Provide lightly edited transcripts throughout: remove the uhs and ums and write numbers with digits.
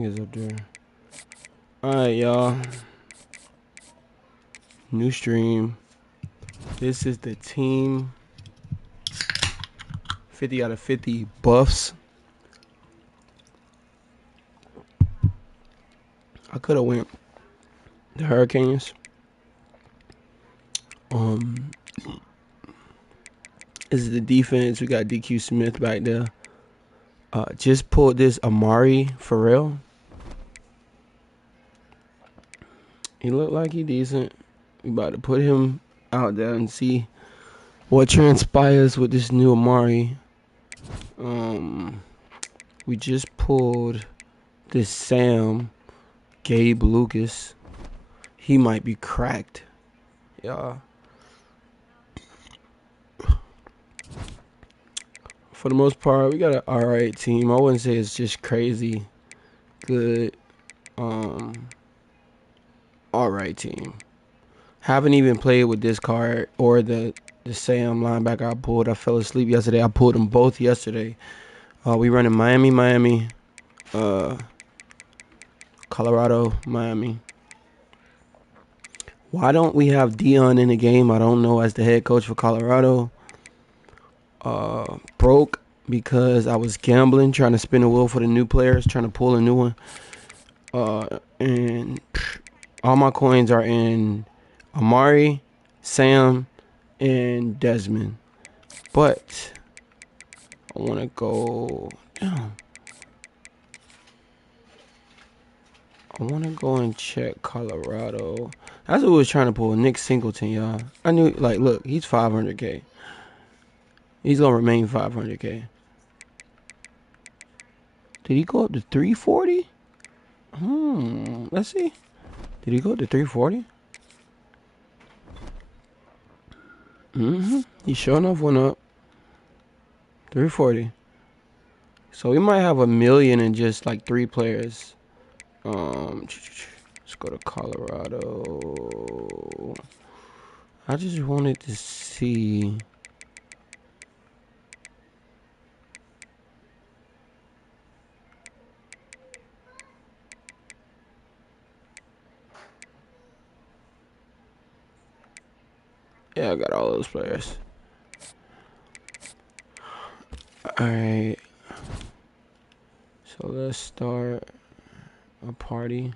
Is up there. Alright, y'all. New stream. This is the team 50 out of 50 buffs. I could have went the Hurricanes. This is the defense. We got DQ Smith back there. Just pulled this Amari Farrell. He looked like he decent. We about to put him out there and see what transpires with this new Amari. We just pulled this Sam Gabe Lucas. He might be cracked. Yeah. For the most part, we got an alright team. I wouldn't say it's just crazy good. Alright team. Haven't even played with this card or the Sam linebacker I pulled. I fell asleep yesterday. I pulled them both yesterday. We running Miami, Colorado, Miami. Why don't we have Dion in the game? I don't know, as the head coach for Colorado. Broke because I was gambling, trying to spin the wheel for the new players, trying to pull a new one. And all my coins are in Amari, Sam, and Desmond. But I want to go down. I want to go and check Colorado. That's what we was trying to pull. Nick Singleton, y'all. I knew, like, look, he's 500K. He's going to remain 500K. Did he go up to 340? Let's see. Did he go up to 340? He sure enough went up. 340. So we might have 1 million in just like 3 players. Let's go to Colorado. I just wanted to see. Yeah, I got all those players. Alright. So let's start a party.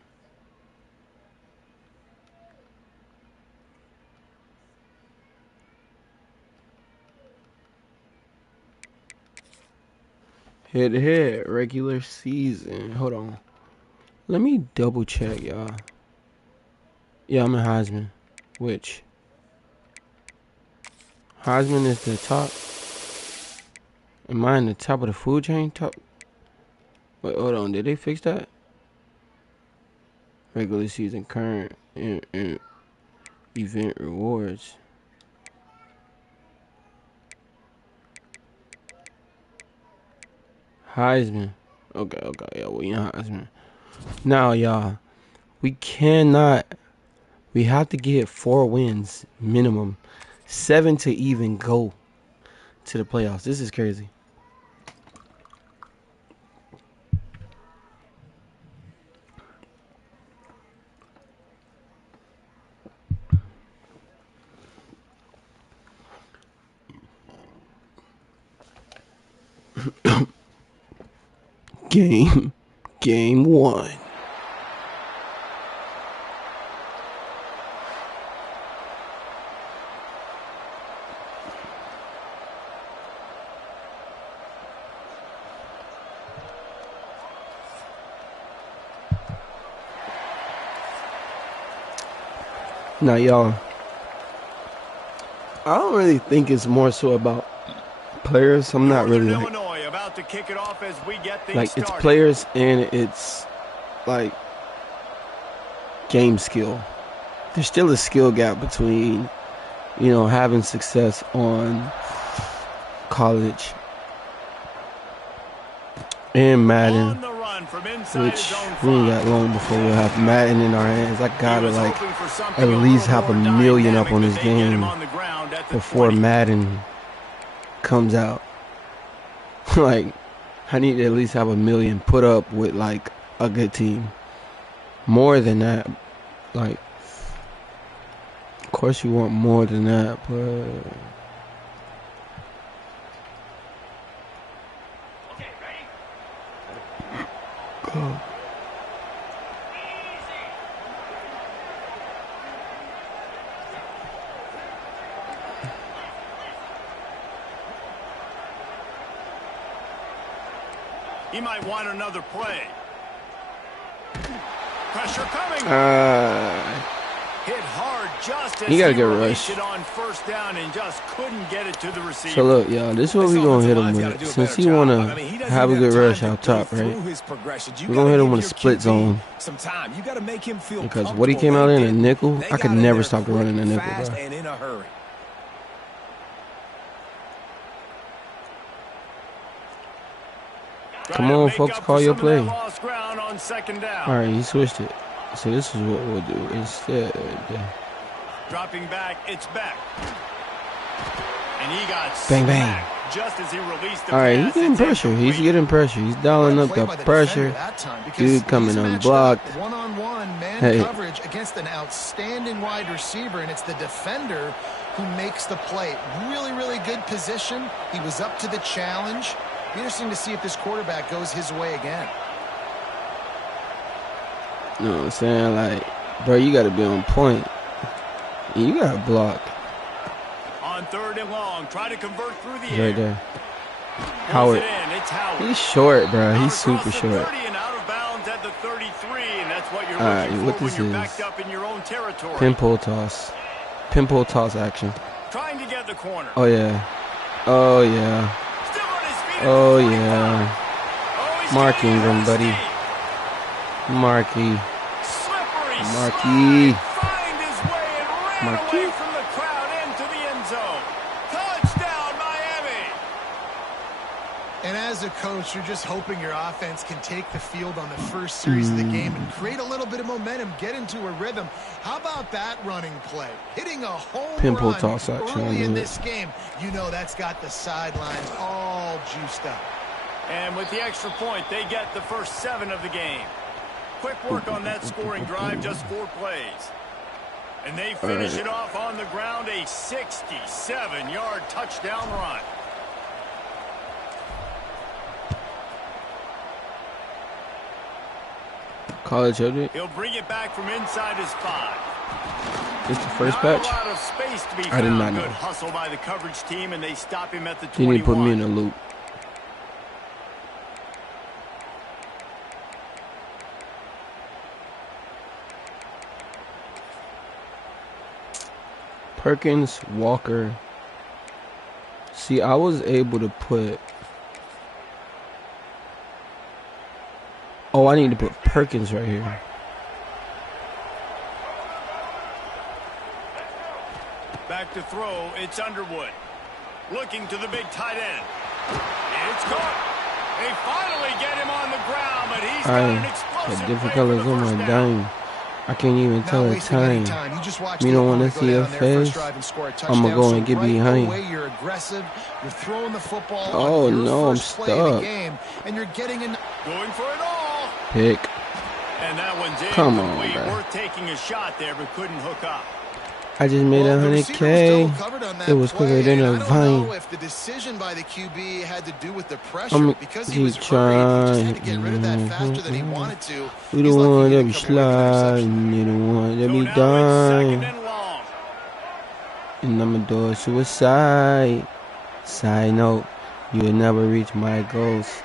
Head to head, regular season. Hold on. Let me double check, y'all. Yeah, I'm in Heisman. Which? Heisman is the top. Am I in the top of the food chain? Top. Wait, hold on. Did they fix that? Regular season, current, and event rewards. Heisman. Okay, yeah, we in Heisman. Now, y'all, we have to get 4 wins minimum. 7 to even go to the playoffs. This is crazy. Game 1. Now, y'all, I don't really think it's more so about players. I'm not really like it's players and it's like game skill. There's still a skill gap between, having success on college and Madden, which we ain't got long before we'll have Madden in our hands. I gotta at least have 1 million up on this game before Madden comes out. I need to at least have 1 million put up with a good team. More than that, like, of course you want more than that, but oh. He might want another play. Pressure coming. Hit hard just as he got a good rush. It on first down and just couldn't get it to the receiver. So look, y'all, this is what we're gonna hit him with. Since he wanna have a good rush out top, right? We're gonna hit him with a split zone. Because what he came out in a nickel, I could never stop the run in a nickel, bro. Come on, folks, call your play. Alright, he switched it. So this is what we'll do instead. Dropping back, it's back. And he got bang bang. Just as he released the Alright, he's getting pressure. He's getting pressure. He's dialing up the pressure. Dude coming unblocked. One-on-one man coverage against an outstanding wide receiver, and it's the defender who makes the play. Really, really good position. He was up to the challenge. Interesting to see if this quarterback goes his way again. You know what I'm saying? Like, bro, you got to be on point. You got to block. On 3rd and long, try to convert through the air. Right there. Howard. He's short, bro. He's super short. Alright, what this is. Pinball toss. Pinball toss action. Trying to get the corner. Oh, yeah. Oh, yeah. Oh, yeah. Mark Ingram, buddy. Marky. Marky. Marky. From the crowd into the end zone. Touchdown, Miami. And as a coach, you're just hoping your offense can take the field on the first series of the game and create a little bit of momentum, get into a rhythm. How about that running play? Hitting a home Pimple run toss action early in this game. You know that's got the sidelines all juiced up. And with the extra point, they get the first 7 of the game. Quick work on that scoring drive, just 4 plays. And they finish it off on the ground, a 67-yard touchdown run. College update. He'll bring it back from inside his 5. It's the first patch. I did not know. Good hustle by the coverage team, and they stop him at the 21. He didn't put me in a loop. Perkins, Walker. See, I was able to put... Oh, I need to put Perkins right here. Back to throw, it's Underwood. Looking to the big tight end. It's caught. They finally get him on the ground, but he's got an explosive difficult as on my dime. I can't even tell the time. You don't want to see your face? I'm going to go and get behind. Oh, no, I'm stuck. Pick. Come on, bro. Worth taking a shot there, but couldn't hook up. I just made 100K. It was quicker than a vine. If the decision by the QB had to do with the pressure, I'm because he was trying to get rid of that faster than he wanted to. You the one that be sliding, you the one that be dying. And I'ma do a suicide. Side note, you will never reach my goals.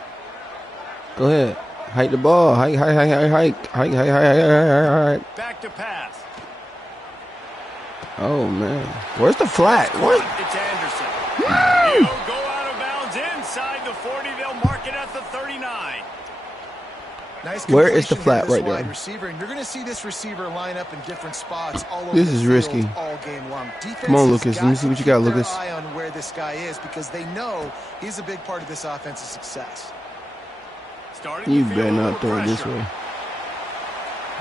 Go ahead. Hike the ball. Hike. Back to pass. Oh, man. Where's the flat? What? It's Anderson. He'll go out of bounds inside the 40. They'll mark it at the 39. Nice. Where is the flat right there? Receiver, and you're going to see this receiver line up in different spots all over this is risky. All game long. Come on, Lucas. Let me see what you got, Lucas. Eye on where this guy is because they know he's a big part of this offense's success. You better not throw it this way.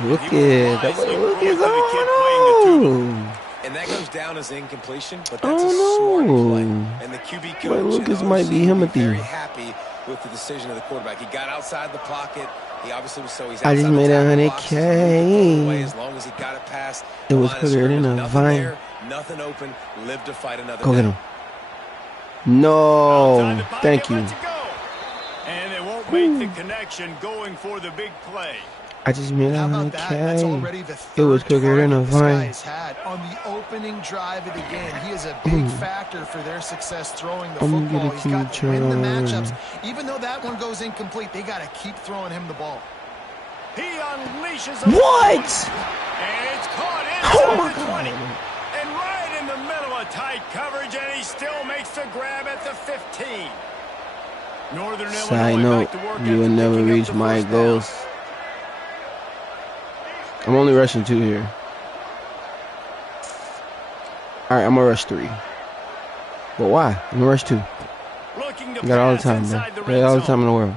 Look at that. Look at that. And that goes down as incompletion, but that's a smart play. And the QB coach Lucas might be him at very happy with the decision of the quarterback. He got outside the pocket, He obviously was so he's I just made $100K. $100K. As long as he got it past. It was quicker than a vine. Nothing open. Live to fight another. Go get him. No, thank you. And they won't make the connection going for the big play. I just made $100K. It was quicker than a vine. On the opening drive of the game, he is a big factor for their success throwing the football. He's got to win the matchups. Even though that one goes incomplete, they got to keep throwing him the ball. He unleashes what? And it's caught inside the 20. And right in the middle of tight coverage, and he still makes the grab at the 15. Northern Side Illinois note, you will never reach my goals. I'm only rushing 2 here. Alright, I'm gonna rush 3. But why? I'm gonna rush 2. You got all the time, man. You got all the time in the world.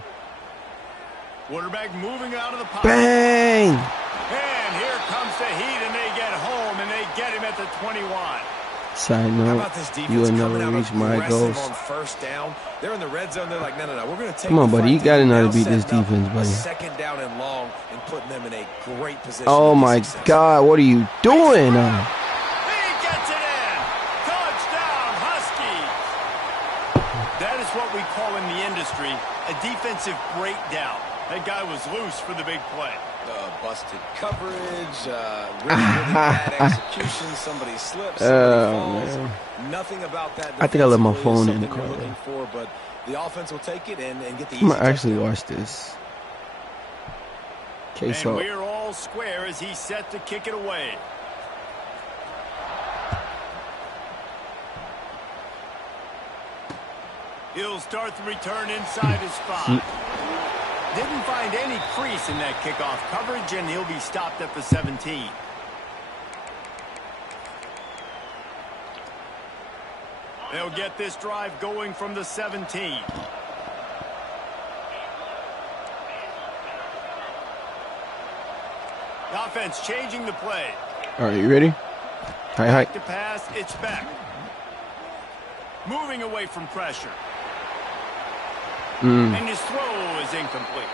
Quarterback moving out of the pocket. Bang! And here comes the heat, and they get home, and they get him at the 21. Side note, you will never reach my goals. On first down. They're in the red zone. They're like, no. We're going to take. Come on, buddy. You got to know how to beat this defense, buddy. Second down and long, and putting them in a great position. Oh my God! What are you doing? He gets it in. Touchdown, Huskies. That is what we call in the industry a defensive breakdown. That guy was loose for the big play. Busted coverage, really bad execution. Somebody slips, somebody falls. Man. Nothing about that. I think I left my phone in the car. Looking for, but the offense will take it and get the. I'm gonna actually watch this. And we're all square as he's set to kick it away. He'll start the return inside his 5. Didn't find any crease in that kickoff coverage, and he'll be stopped at the 17. They'll get this drive going from the 17. The offense changing the play. All right, you ready? Hi. To pass, it's back. Moving away from pressure. And his throw is incomplete.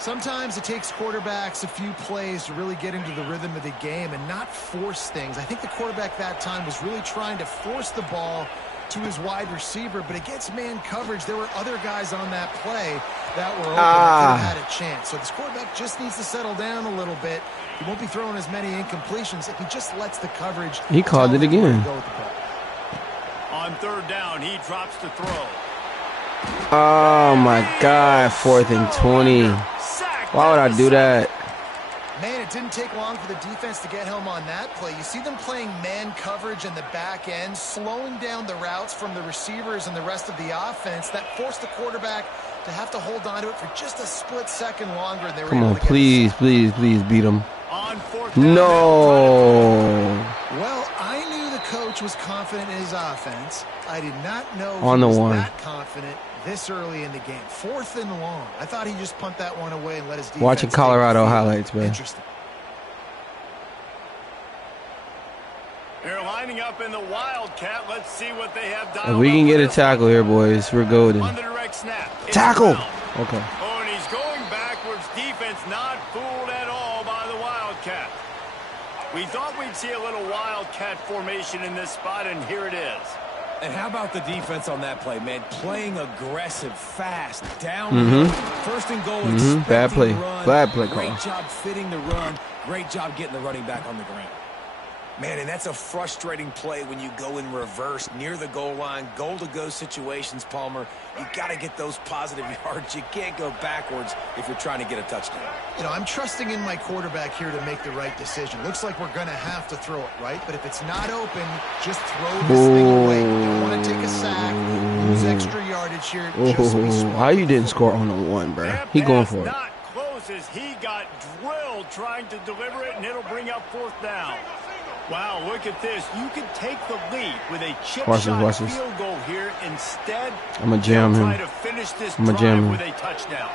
Sometimes it takes quarterbacks a few plays to really get into the rhythm of the game and not force things. I think the quarterback that time was really trying to force the ball to his wide receiver, but against man coverage, there were other guys on that play that were open that could have had a chance. So this quarterback just needs to settle down a little bit. He won't be throwing as many incompletions if he just lets the coverage. He called it again. On third down, he drops the throw. Oh my God, 4th and 20. Why would I do that? Man, it didn't take long for the defense to get home on that play. You see them playing man coverage in the back end, slowing down the routes from the receivers and the rest of the offense. That forced the quarterback to have to hold on to it for just a split second longer. And they were Come on, please beat him. No. Well, I knew the coach was confident in his offense. I did not know on he the was one. That confident this early in the game. 4th and long. I thought he just punt that one away and let his defense. Watching Colorado highlights, man. Interesting. They're lining up in the Wildcat. Let's see what they have done. If we can get a tackle here, boys, we're golden. On the direct snap. Tackle. Okay. Oh, and he's going backwards. Defense not fooled at all by the Wildcat. We thought we'd see a little Wildcat formation in this spot, and here it is. And how about the defense on that play, man? Playing aggressive, fast, down. First and goal. Bad play. Bad play call. Great job fitting the run. Great job getting the running back on the ground. Man, and that's a frustrating play when you go in reverse near the goal line, goal-to-go situations, Palmer. You got to get those positive yards. You can't go backwards if you're trying to get a touchdown. You know, I'm trusting in my quarterback here to make the right decision. Looks like we're going to have to throw it, right? But if it's not open, just throw this thing away. You don't want to take a sack, lose extra yardage here. Just be smart. How you didn't score on the one, bro? He going for it. Not close as he got drilled trying to deliver it, and it'll bring up 4th down. Wow, look at this. You could take the lead with a chip shot field goal here. Instead, I'm going to jam him. Try to finish this drive with a touchdown.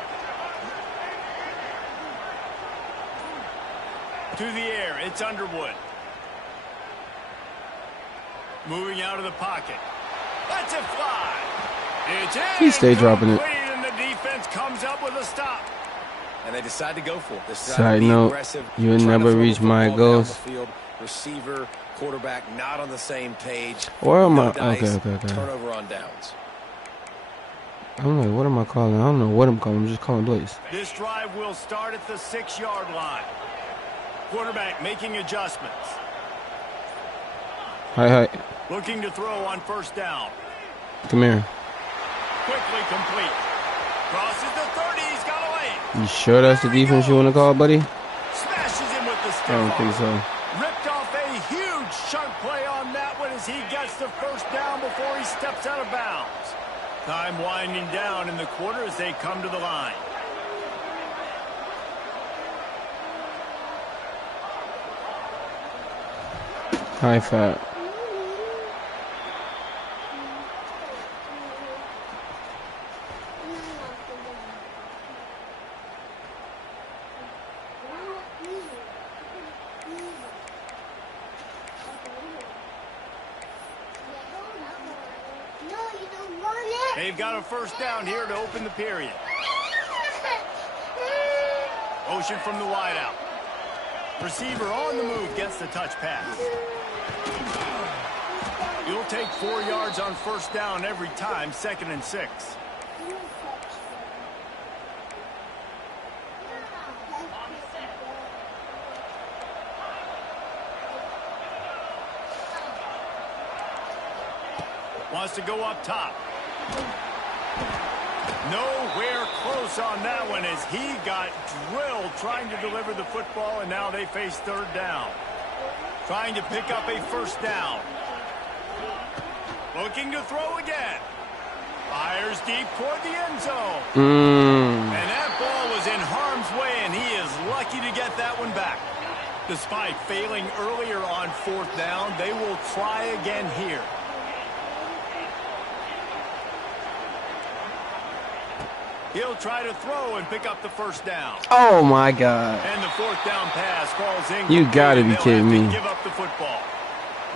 To the air, it's Underwood. Moving out of the pocket. Let's it fly. It's in. He stayed dropping it. And the defense comes up with a stop. And they decide to go for it. Side note, you'll never reach my goals. Receiver, quarterback, not on the same page. Or am I? Okay. Turnover on downs. I'm like, what am I calling? I don't know what I'm calling. I'm just calling plays. This drive will start at the 6-yard line. Quarterback making adjustments. Hi. Looking to throw on first down. Come here. Quickly complete. Crosses the 30. He's got away. You sure that's the defense you want to call, buddy? Smashes him with the stiff I don't think so. Ripped off a huge chunk play on that one as he gets the first down before he steps out of bounds. Time winding down in the quarter as they come to the line. High five. They've got a first down here to open the period. Motion from the wideout. Receiver on the move gets the touch pass. You'll take 4 yards on first down every time, 2nd and 6. Wants to go up top. Nowhere close on that one as he got drilled trying to deliver the football, and now they face third down. Trying to pick up a first down. Looking to throw again. Fires deep toward the end zone. And that ball was in harm's way, and he is lucky to get that one back. Despite failing earlier on fourth down, they will try again here. He'll try to throw and pick up the first down. Oh, my God. And the fourth down pass falls in. You got to be kidding me. Give up the football.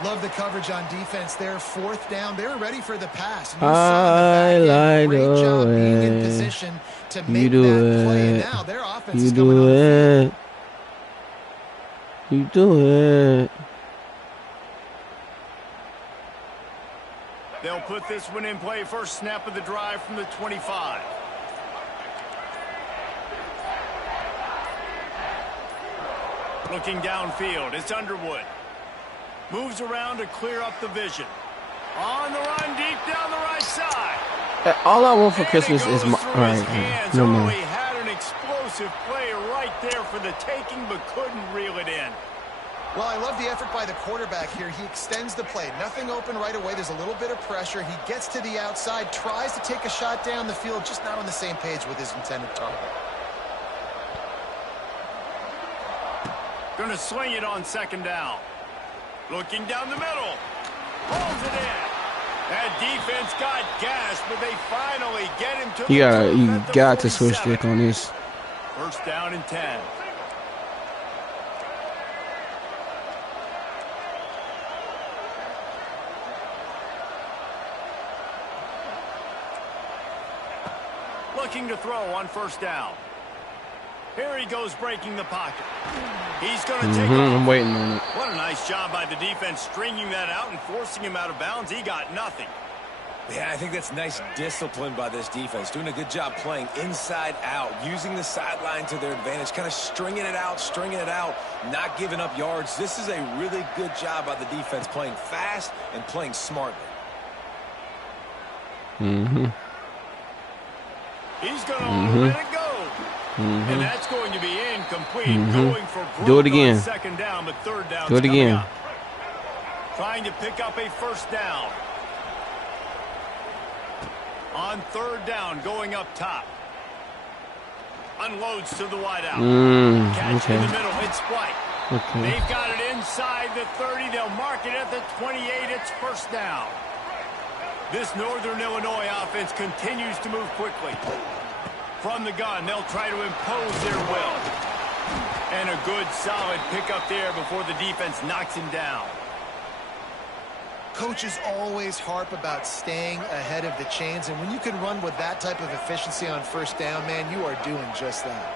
Love the coverage on defense there. Fourth down. They were ready for the pass. I like great job being in it. position to make that play. And now their offense is coming on the field. You do it. They'll put this one in play. First snap of the drive from the 25. Looking downfield, it's Underwood. Moves around to clear up the vision. On the run, deep down the right side. All I want for Christmas is my... All right, no more. He had an explosive play right there for the taking, but couldn't reel it in. Well, I love the effort by the quarterback here. He extends the play. Nothing open right away. There's a little bit of pressure. He gets to the outside, tries to take a shot down the field, just not on the same page with his intended target. Going to swing it on second down. Looking down the middle. Pulls it in. That defense got gassed, but they finally get him to you got to switch stick on this. First down and 10. Looking to throw on first down. Here he goes breaking the pocket. He's going to take off. I'm waiting on it. What a nice job by the defense stringing that out and forcing him out of bounds. He got nothing. Yeah, I think that's nice discipline by this defense. Doing a good job playing inside out, using the sideline to their advantage, kind of stringing it out, not giving up yards. This is a really good job by the defense playing fast and playing smartly. He's going to let it go. And that's going to be incomplete. Going for do it again. Second down, but third down. Do it again. Up. Trying to pick up a first down. On third down, going up top. Unloads to the wideout. Catch in the middle, hits White. They've got it inside the 30. They'll mark it at the 28. It's first down. This Northern Illinois offense continues to move quickly. From the gun, they'll try to impose their will. And a good, solid pickup there before the defense knocks him down. Coaches always harp about staying ahead of the chains, and when you can run with that type of efficiency on first down, man, you are doing just that.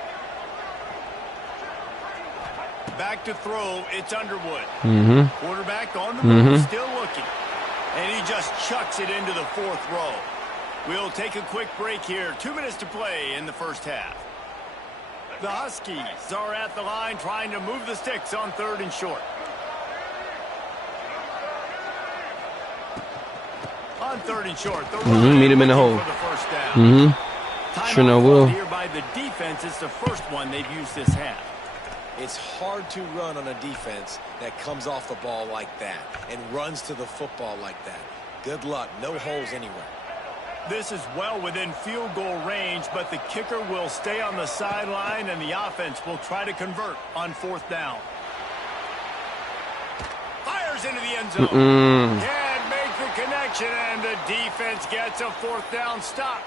back to throw. It's Underwood. Quarterback on the move, still looking. And he just chucks it into the 4th row. We'll take a quick break here. 2 minutes to play in the first half. The Huskies are at the line trying to move the sticks on 3rd and short. On 3rd and short. Meet him in the hole. Sure no will. Here by the defense. It's the first one they've used this half. It's hard to run on a defense that comes off the ball like that and runs to the football like that. Good luck. No holes anywhere. This is well within field goal range, but the kicker will stay on the sideline, and the offense will try to convert on 4th down. Fires into the end zone. Can't make the connection, and the defense gets a 4th down stop.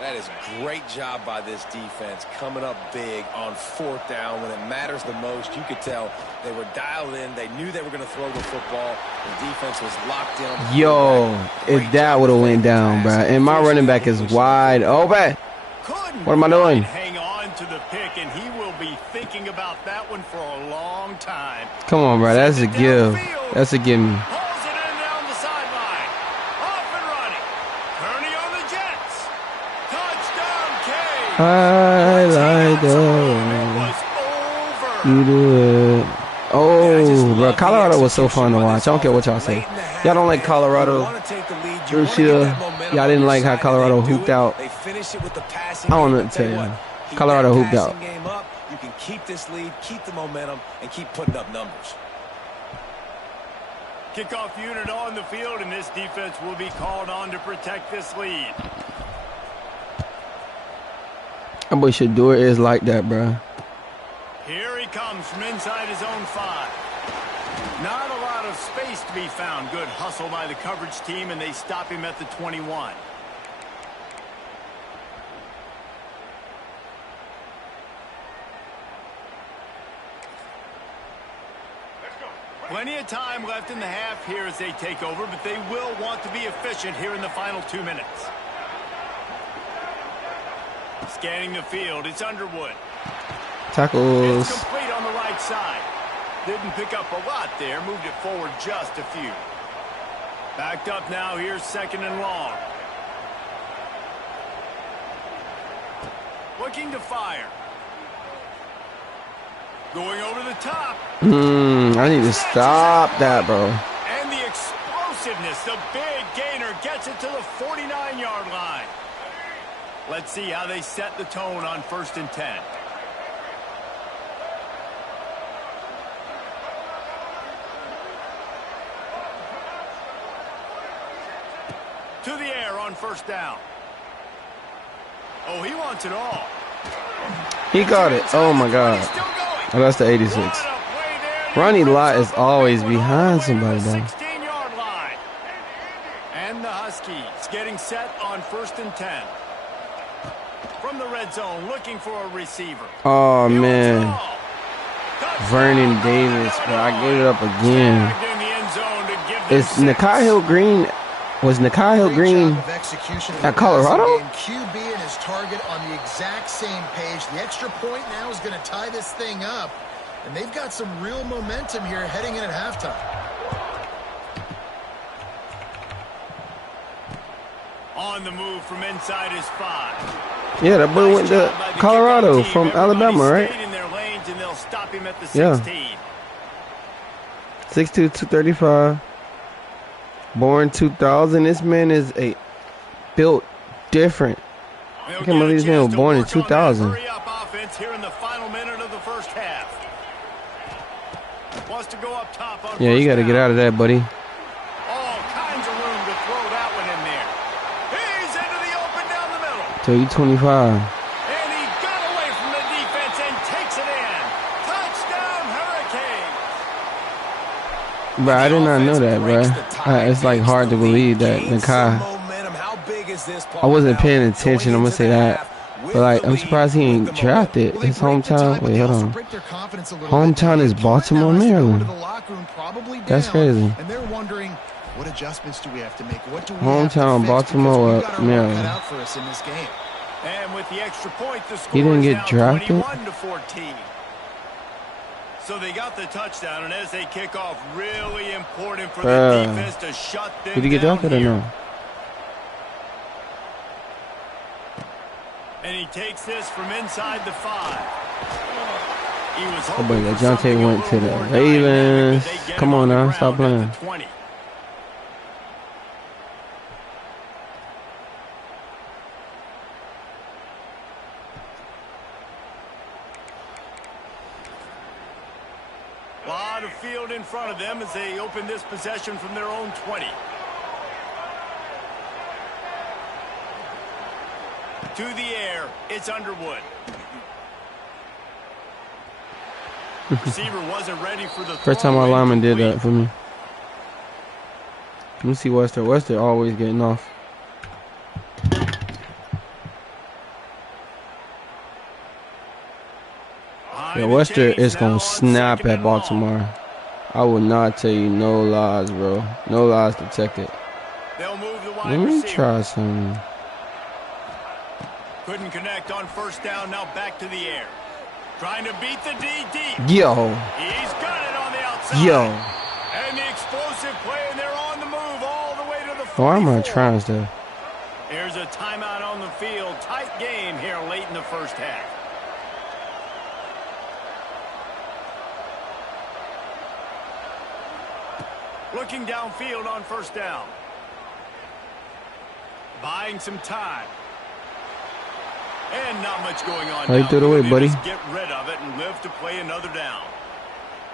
That is great job by this defense, coming up big on 4th down when it matters the most. You could tell they were dialed in. They knew they were going to throw the football. The defense was locked in. Yo, if that would have went down, bro. And my running back is wide open. What am I doing? Hang on to the pick, and he will be thinking about that one for a long time. Come on, bro. That's a give. That's a gimme. Pulls it in down the sideline. Off and running. Turning on the Jets. Touchdown, K. I like that. You do it. Oh, bro. Colorado was so fun to watch. I don't care what y'all say. Y'all don't like Colorado. Y'all didn't like how Colorado hooped out. I don't know what to tell you. Colorado hooped out. You can keep this lead, keep the momentum, and keep putting up numbers. Kickoff unit on the field, and this defense will be called on to protect this lead. That boy Shador is like that, bro. Here he comes from inside his own 5. Not a lot of space to be found. Good hustle by the coverage team, and they stop him at the 21. Plenty of time left in the half here as they take over, but they will want to be efficient here in the final 2 minutes. Scanning the field, it's Underwood. Tackles. It's complete on the right side. Didn't pick up a lot there, moved it forward just a few. Backed up now, here's 2nd and long. Looking to fire. Going over the top. I need to stop that, bro. And the explosiveness, the big gainer gets it to the 49-yard line. Let's see how they set the tone on 1st and 10. To the air on 1st down. Oh, he wants it all. He got it. Oh, my God. Oh, that's the 86. Ronnie Lott is always behind somebody, though. 16-yard line. And the Huskies getting set on 1st and 10. From the red zone, looking for a receiver. Oh, man. Vernon Davis, bro. I gave it up again. Is Nakai Hill Green... Was Nakai Hill Green at Colorado? QB and his target on the exact same page. The extra point now is going to tie this thing up. And they've got some real momentum here heading in at halftime. On the move from inside his 5. Yeah, that boy went to Colorado from Alabama, right? Yeah. 6'2", 235. Born 2000. This man is built different. I can't believe this man was born in 2000. Yeah, you got to get out of that, buddy. All kinds of room to throw that one in there. He's into the open down the middle. So you 25. And he got away from the defense and takes it in. Touchdown, Hurricanes. Bro, I did not know that, bro. It's like hard to believe that Nakai. I wasn't paying attention, I'm going to say that. But like, I'm surprised he ain't drafted. His hometown, wait, hold on. Hometown is Baltimore, Maryland. That's crazy. And they're wondering, what adjustments do we have to make? What do we hometown, Baltimore, Maryland. And with the extra point, the score he didn't is get now drafted. 21-14. So they got the touchdown, and as they kick off, really important for the defense to shut them down. Did he get drafted or no? And he takes this from inside the 5. He was oh, but Jonte went to the Ravens. Come on now, stop playing. A lot of field in front of them as they open this possession from their own 20. To the air, it's Underwood. Receiver wasn't ready for the first time our lineman did that for me. Let me see Wester. Wester always getting off. Yeah, Wester is going to snap at Baltimore. I will not tell you no lies, bro. No lies detected. They'll move the wide Let me receiver. try something. Couldn't connect on first down. Now back to the air. Trying to beat the DD. Yo. He's got it on the outside. Yo. And the explosive play, and they're on the move all the way to the 44. Why am I trying stuff? Here's a timeout on the field. Tight game here late in the first half. Looking downfield on first down. Buying some time. And not much going on. How you threw it away, buddy? Just get rid of it and live to play another down.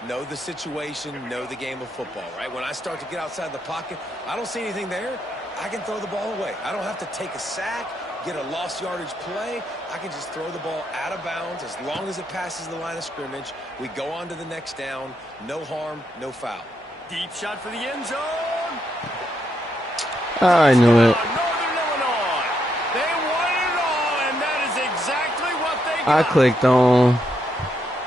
Know the situation, know the game of football, right? When I start to get outside the pocket, I don't see anything there. I can throw the ball away. I don't have to take a sack, get a lost yardage play. I can just throw the ball out of bounds as long as it passes the line of scrimmage. We go on to the next down. No harm, no foul. Deep shot for the end zone. I knew it. Northern Illinois. They won it all, and that is exactly what they got. I clicked on.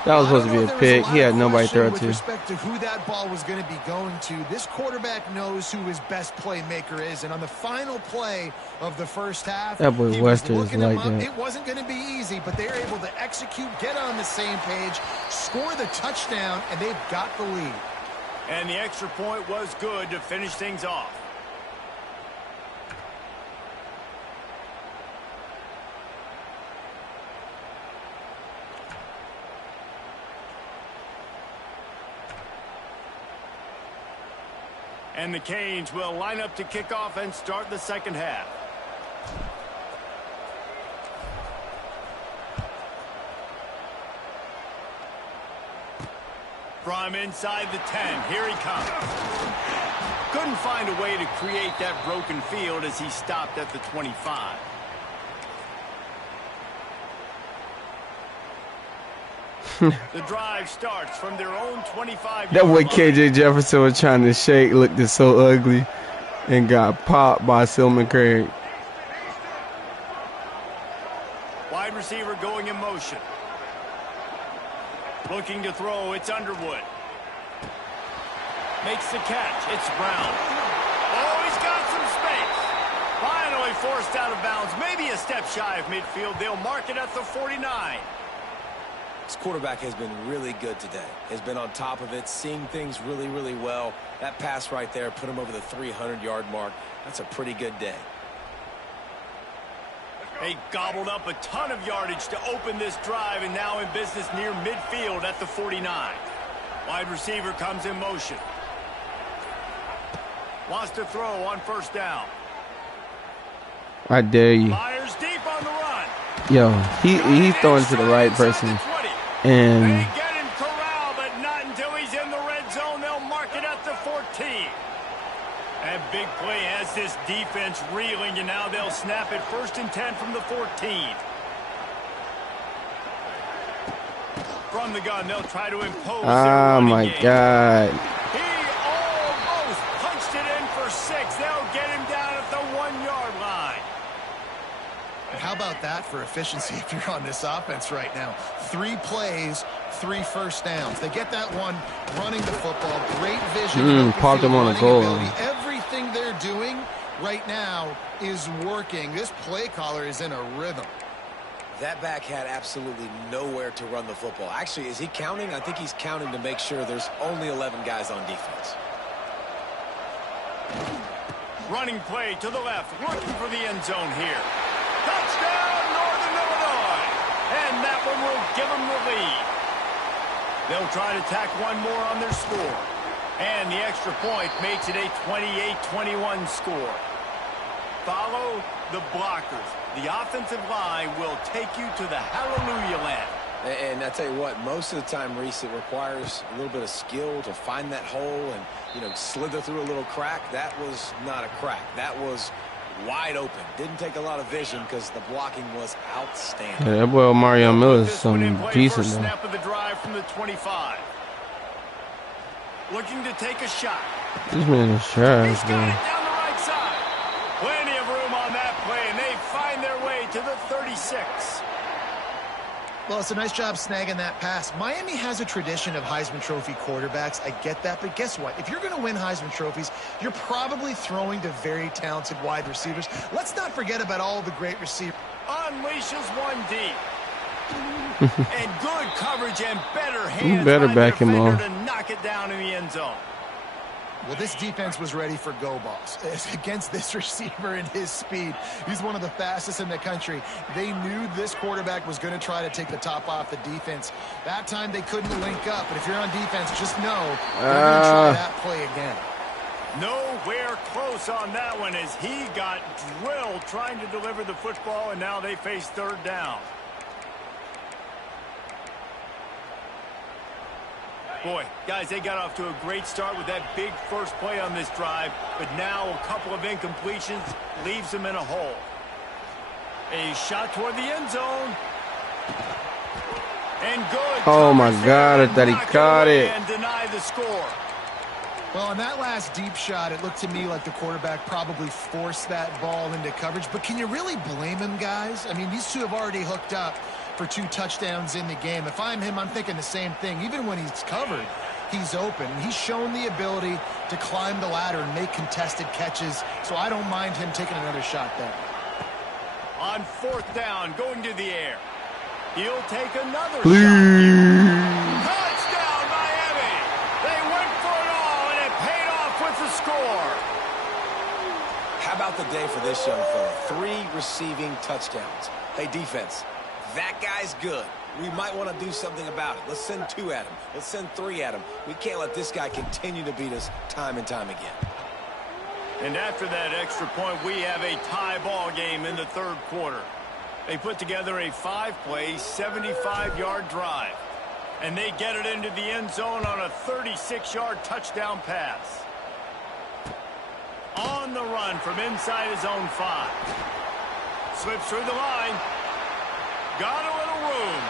That was supposed to be a pick. He had nobody to throw with to. respect to who that ball was going to be going to, this quarterback knows who his best playmaker is. And on the final play of the first half, that boy Wester is like that. It wasn't going to be easy, but they were able to execute, get on the same page, score the touchdown, and they've got the lead. And the extra point was good to finish things off. And the Canes will line up to kick off and start the second half. From inside the 10, here he comes. Couldn't find a way to create that broken field as he stopped at the 25. The drive starts from their own 25. That way KJ Jefferson was trying to shake, looked so ugly, and got popped by Silman Craig. Wide receiver going in motion. Looking to throw, it's Underwood. Makes the catch, it's Brown. Oh, he's got some space. Finally forced out of bounds, maybe a step shy of midfield. They'll mark it at the 49. This quarterback has been really good today. Has been on top of it, seeing things really, really well. That pass right there put him over the 300-yard mark. That's a pretty good day. They gobbled up a ton of yardage to open this drive, and now in business near midfield at the 49. Wide receiver comes in motion. Wants to throw on first down. I dare you. Myers deep on the run. Yo, he's throwing to the right person. And they get him corralled, but not until he's in the red zone. They'll mark it at the 14. That big play has this defense reeling, and now they'll snap it 1st and 10 from the 14. From the gun, they'll try to impose their running game. God. He almost punched it in for 6. They'll get him down at the 1-yard line. How about that for efficiency if you're on this offense right now? 3 plays, 3 first downs. They get that one running the football. Great vision. Popped him on a goal line. Everything they're doing right now is working. This play caller is in a rhythm. That back had absolutely nowhere to run the football. Actually, is he counting? I think he's counting to make sure there's only 11 guys on defense. Running play to the left, looking for the end zone here. Touchdown, Northern Illinois. And that one will give them the lead. They'll try to tack one more on their score. And the extra point makes it a 28-21 score. Follow the blockers. The offensive line will take you to the hallelujah land. And I tell you what, most of the time, Reese, it requires a little bit of skill to find that hole and, you know, slither through a little crack. That was not a crack. That was wide open. Didn't take a lot of vision because the blocking was outstanding. Yeah, that boy Mario Miller is some decent. First snap of the drive from the 25. Looking to take a shot. This man is trash, man. Plenty of room on that play, and they find their way to the 36. Well, it's a nice job snagging that pass. Miami has a tradition of Heisman Trophy quarterbacks. I get that, but guess what? If you're going to win Heisman Trophies, you're probably throwing to very talented wide receivers. Let's not forget about all the great receivers. Unleashes one deep. And good coverage and better hands. You better back him off. To knock it down in the end zone. Well, this defense was ready for go balls. Against this receiver and his speed, he's one of the fastest in the country. They knew this quarterback was going to try to take the top off the defense. That time they couldn't link up, but if you're on defense, just know they're going to try that play again. Nowhere close on that one as he got drilled trying to deliver the football, and now they face third down. Boy, guys, they got off to a great start with that big first play on this drive, but now a couple of incompletions leaves them in a hole. A shot toward the end zone. And good. Oh, my God, I thought he caught it. And deny the score. Well, on that last deep shot, it looked to me like the quarterback probably forced that ball into coverage. But can you really blame him, guys? I mean, these two have already hooked up for 2 touchdowns in the game. If I'm him, I'm thinking the same thing. Even when he's covered, he's open. He's shown the ability to climb the ladder and make contested catches, so I don't mind him taking another shot there. On fourth down, going to the air. He'll take another shot. Touchdown, Miami! They went for it all, and it paid off with the score. How about the day for this young fella? 3 receiving touchdowns. Hey, defense. That guy's good. We might want to do something about it. Let's send 2 at him. Let's send 3 at him. We can't let this guy continue to beat us time and time again. And after that extra point, we have a tie ball game in the third quarter. They put together a 5-play, 75-yard drive. And they get it into the end zone on a 36-yard touchdown pass. On the run from inside his own 5. Slips through the line. Got a little room.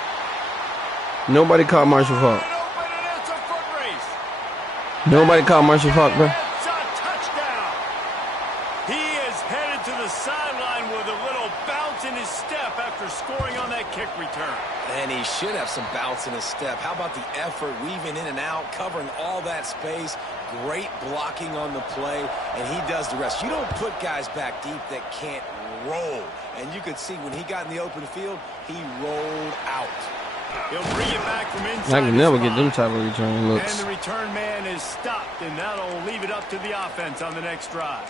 Nobody called Marshall Faulk. Nobody called Marshall Faulk, bro. It's a touchdown. He is headed to the sideline with a little bounce in his step after scoring on that kick return. And he should have some bounce in his step. How about the effort, weaving in and out, covering all that space. Great blocking on the play, and he does the rest. You don't put guys back deep that can't roll. And you could see when he got in the open field, he rolled out. He'll bring it back from inside. I can never get them type of return looks. And the return man is stopped, and that'll leave it up to the offense on the next drive.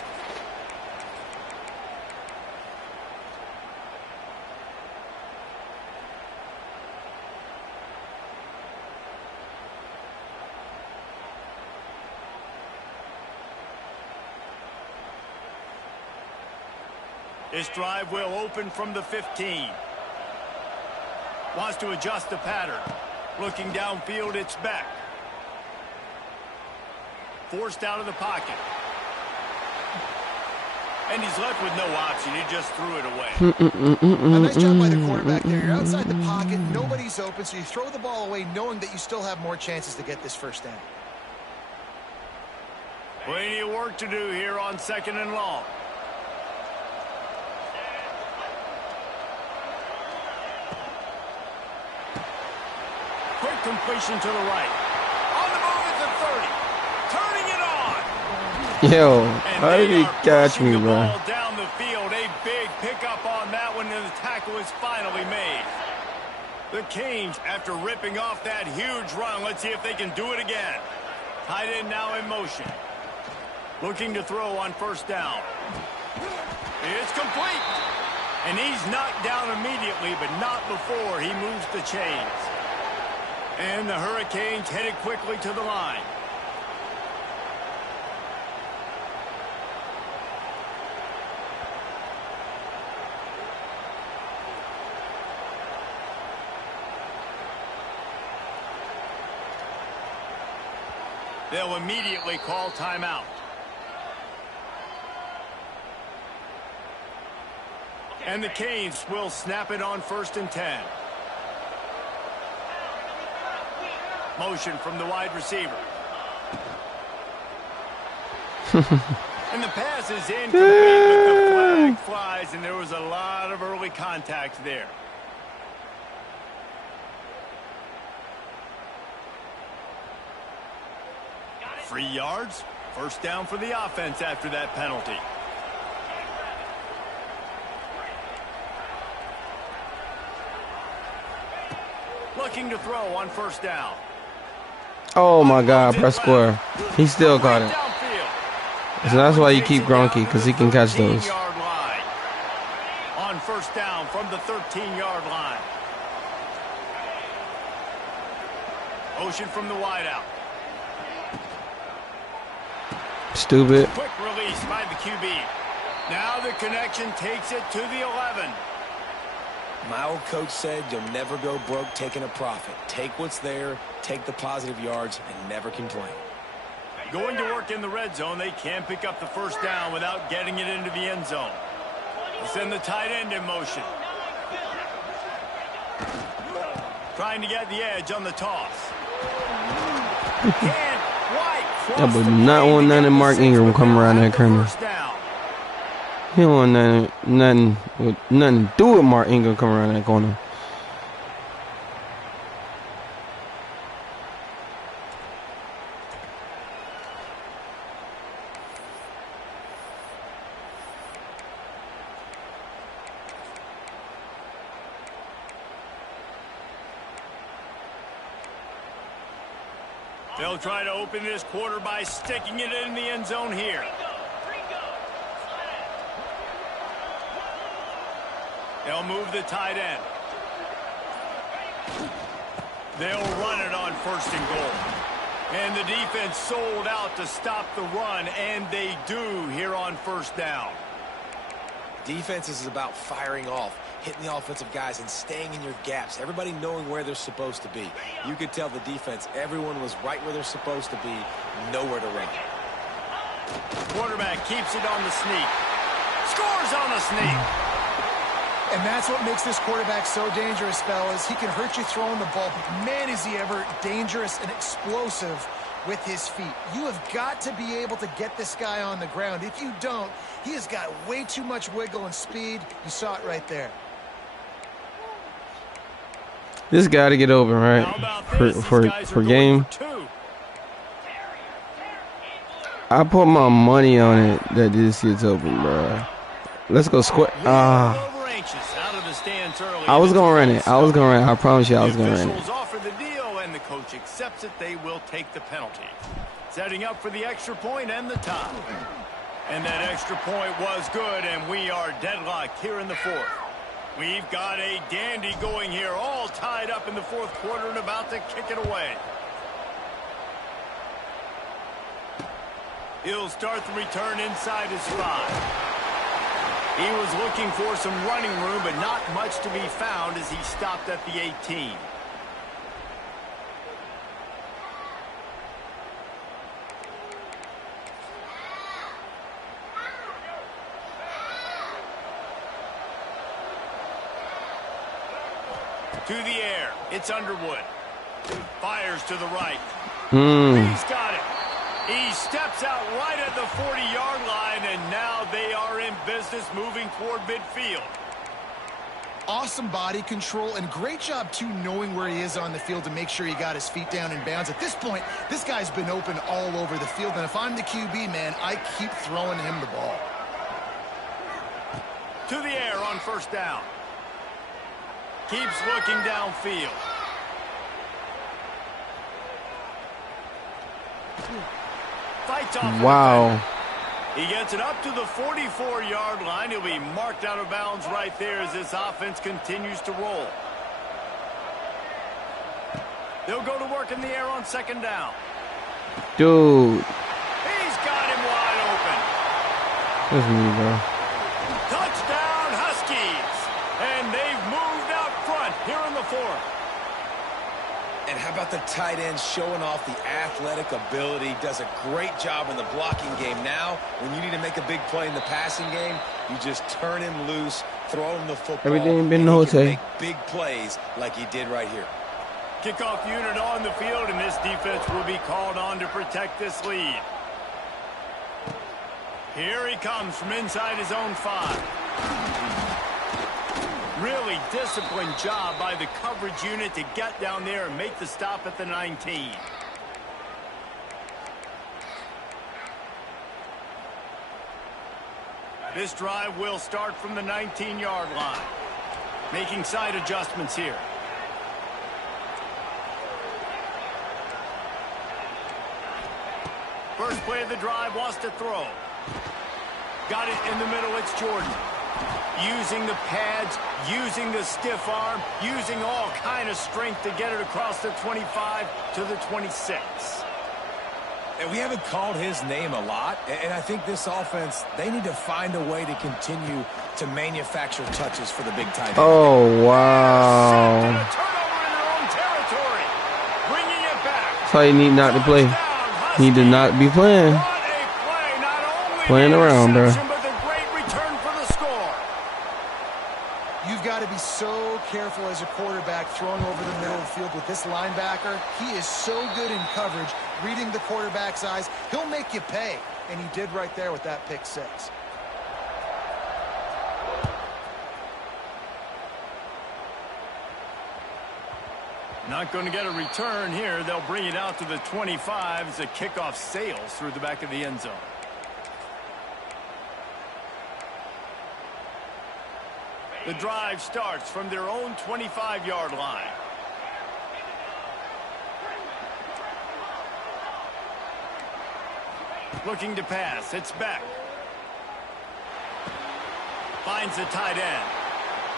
This drive will open from the 15. Wants to adjust the pattern. Looking downfield, it's back. Forced out of the pocket. And he's left with no option. He just threw it away. A nice job by the quarterback there. You're outside the pocket. Nobody's open, so you throw the ball away knowing that you still have more chances to get this first down. Plenty of work to do here on 2nd and long. Quick completion to the right. On the move at the 30. Turning it on. Yo, how did he catch me, bro? Down the field, a big pick up on that one, and the tackle is finally made. The Canes, after ripping off that huge run, let's see if they can do it again. Tight end now in motion. Looking to throw on first down. It's complete. And he's knocked down immediately, but not before he moves the chains. And the Hurricanes headed quickly to the line. They'll immediately call timeout. And the Canes will snap it on 1st and 10. Motion from the wide receiver. And the pass is incomplete, but the flag flies, and there was a lot of early contact there. Free yards. First down for the offense after that penalty. Looking to throw on first down. Oh my God, press square. He still caught it. So that's why you keep Gronky, because he can catch those. On first down from the 13-yard line. Motion from the wideout. Stupid. Quick release by the QB. Now the connection takes it to the 11. My old coach said you'll never go broke taking a profit. Take what's there, take the positive yards, and never complain. Going to work in the red zone, they can't pick up the first down without getting it into the end zone. They send the tight end in motion. Trying to get the edge on the toss. Yeah, but not want none of Mark Ingram come around that corner. He don't want nothing to do with Mark Ingram come around that corner. They'll try to open this quarter by sticking it in the end zone here. They'll move the tight end. They'll run it on 1st and goal. And the defense sold out to stop the run, and they do here on first down. Defense is about firing off, hitting the offensive guys, and staying in your gaps. Everybody knowing where they're supposed to be. You could tell the defense, everyone was right where they're supposed to be, nowhere to run. Quarterback keeps it on the sneak. Scores on the sneak. And that's what makes this quarterback so dangerous, fellas. He can hurt you throwing the ball, but man, is he ever dangerous and explosive with his feet. You have got to be able to get this guy on the ground. If you don't, he has got way too much wiggle and speed. You saw it right there. This got to get open, right? For game. I put my money on it that this gets open, bro. Let's go square. I was gonna run it. I promise you, I was gonna run it. Offer the deal, and the coach accepts it. They will take the penalty. Setting up for the extra point and the tie. And that extra point was good, and we are deadlocked here in the 4th. We've got a dandy going here, all tied up in the 4th quarter and about to kick it away. He'll start the return inside his 5. He was looking for some running room, but not much to be found as he stopped at the 18. To the air. It's Underwood. Fires to the right. He's got it. He steps out right at the 40-yard line, and now they are in business moving toward midfield. Awesome body control, and great job, too, knowing where he is on the field to make sure he got his feet down in bounds. At this point, this guy's been open all over the field, and if I'm the QB, man, I keep throwing him the ball. To the air on first down. Keeps looking downfield. Fights off. Wow. He gets it up to the 44-yard line. He'll be marked out of bounds right there as this offense continues to roll. They'll go to work in the air on second down. Dude. He's got him wide open. That's me, bro. Touchdown, Huskies. And they've moved out front here in the fourth. And how about the tight end showing off the athletic ability? Does a great job in the blocking game. Now, when you need to make a big play in the passing game, you just turn him loose, throw him the football. Everything been and he can Jose. make big plays like he did right here. Kickoff unit on the field, and this defense will be called on to protect this lead. Here he comes from inside his own 5. Really disciplined job by the coverage unit to get down there and make the stop at the 19. This drive will start from the 19-yard line. Making side adjustments here. First play of the drive, wants to throw. Got it in the middle, it's Jordan. Using the pads, using the stiff arm, using all kind of strength to get it across the 25 to the 26. And we haven't called his name a lot, and I think this offense, they need to find a way to continue to manufacture touches for the big tight end. Oh, wow. Turnover in their own territory. Bringing it back. That's why you need not to play. He did not be playing. What a play. Not only Playing the around, bro. interception, but the great return for the score. You've got to be so careful as a quarterback throwing over the middle of the field with this linebacker. He is so good in coverage, reading the quarterback's eyes. He'll make you pay, and he did right there with that pick 6. Not going to get a return here. They'll bring it out to the 25 as the kickoff sails through the back of the end zone. The drive starts from their own 25-yard line. Looking to pass. It's Beck. Finds the tight end.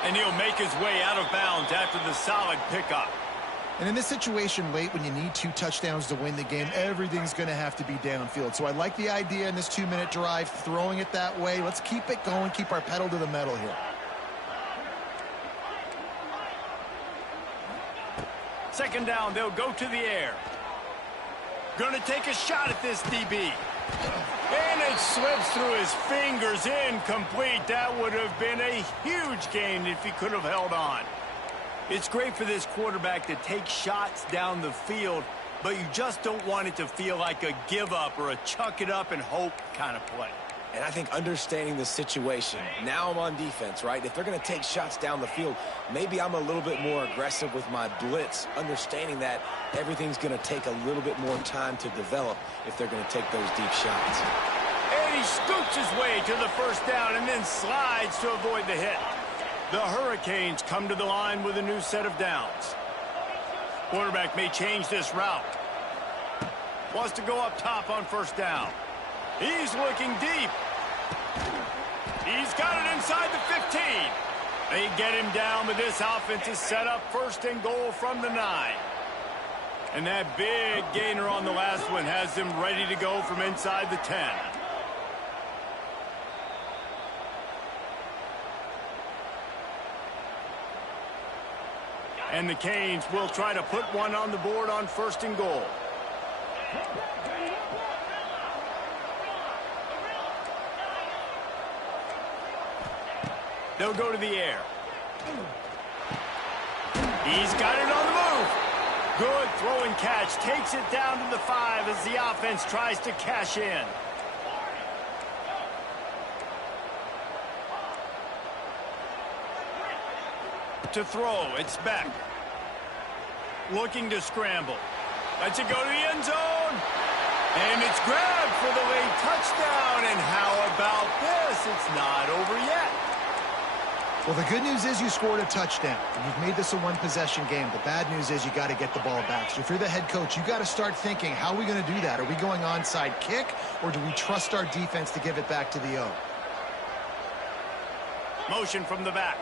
And he'll make his way out of bounds after the solid pickup. And in this situation late when you need 2 touchdowns to win the game, everything's going to have to be downfield. So I like the idea in this 2-minute drive, throwing it that way. Let's keep it going, keep our pedal to the metal here. Second down, they'll go to the air. Going to take a shot at this DB. And it slips through his fingers, incomplete. That would have been a huge gain if he could have held on. It's great for this quarterback to take shots down the field, but you just don't want it to feel like a give up or a chuck it up and hope kind of play. And I think understanding the situation, now I'm on defense, right? If they're going to take shots down the field, maybe I'm a little bit more aggressive with my blitz, understanding that everything's going to take a little bit more time to develop if they're going to take those deep shots. And he scoots his way to the first down and then slides to avoid the hit. The Hurricanes come to the line with a new set of downs. Quarterback may change this route. Wants to go up top on first down. He's looking deep. He's got it inside the 15. They get him down, but this offense is set up first and goal from the 9. And that big gainer on the last one has them ready to go from inside the 10. And the Canes will try to put one on the board on first and goal. They'll go to the air. He's got it on the move. Good throw and catch. Takes it down to the 5 as the offense tries to cash in. To throw, it's Beck. Looking to scramble. Lets it go to the end zone. And it's grabbed for the late touchdown. And how about this? It's not over yet. Well, the good news is you scored a touchdown. You've made this a one-possession game. The bad news is you got to get the ball back. So if you're the head coach, you got to start thinking, how are we going to do that? Are we going onside kick, or do we trust our defense to give it back to the O? Motion from the back.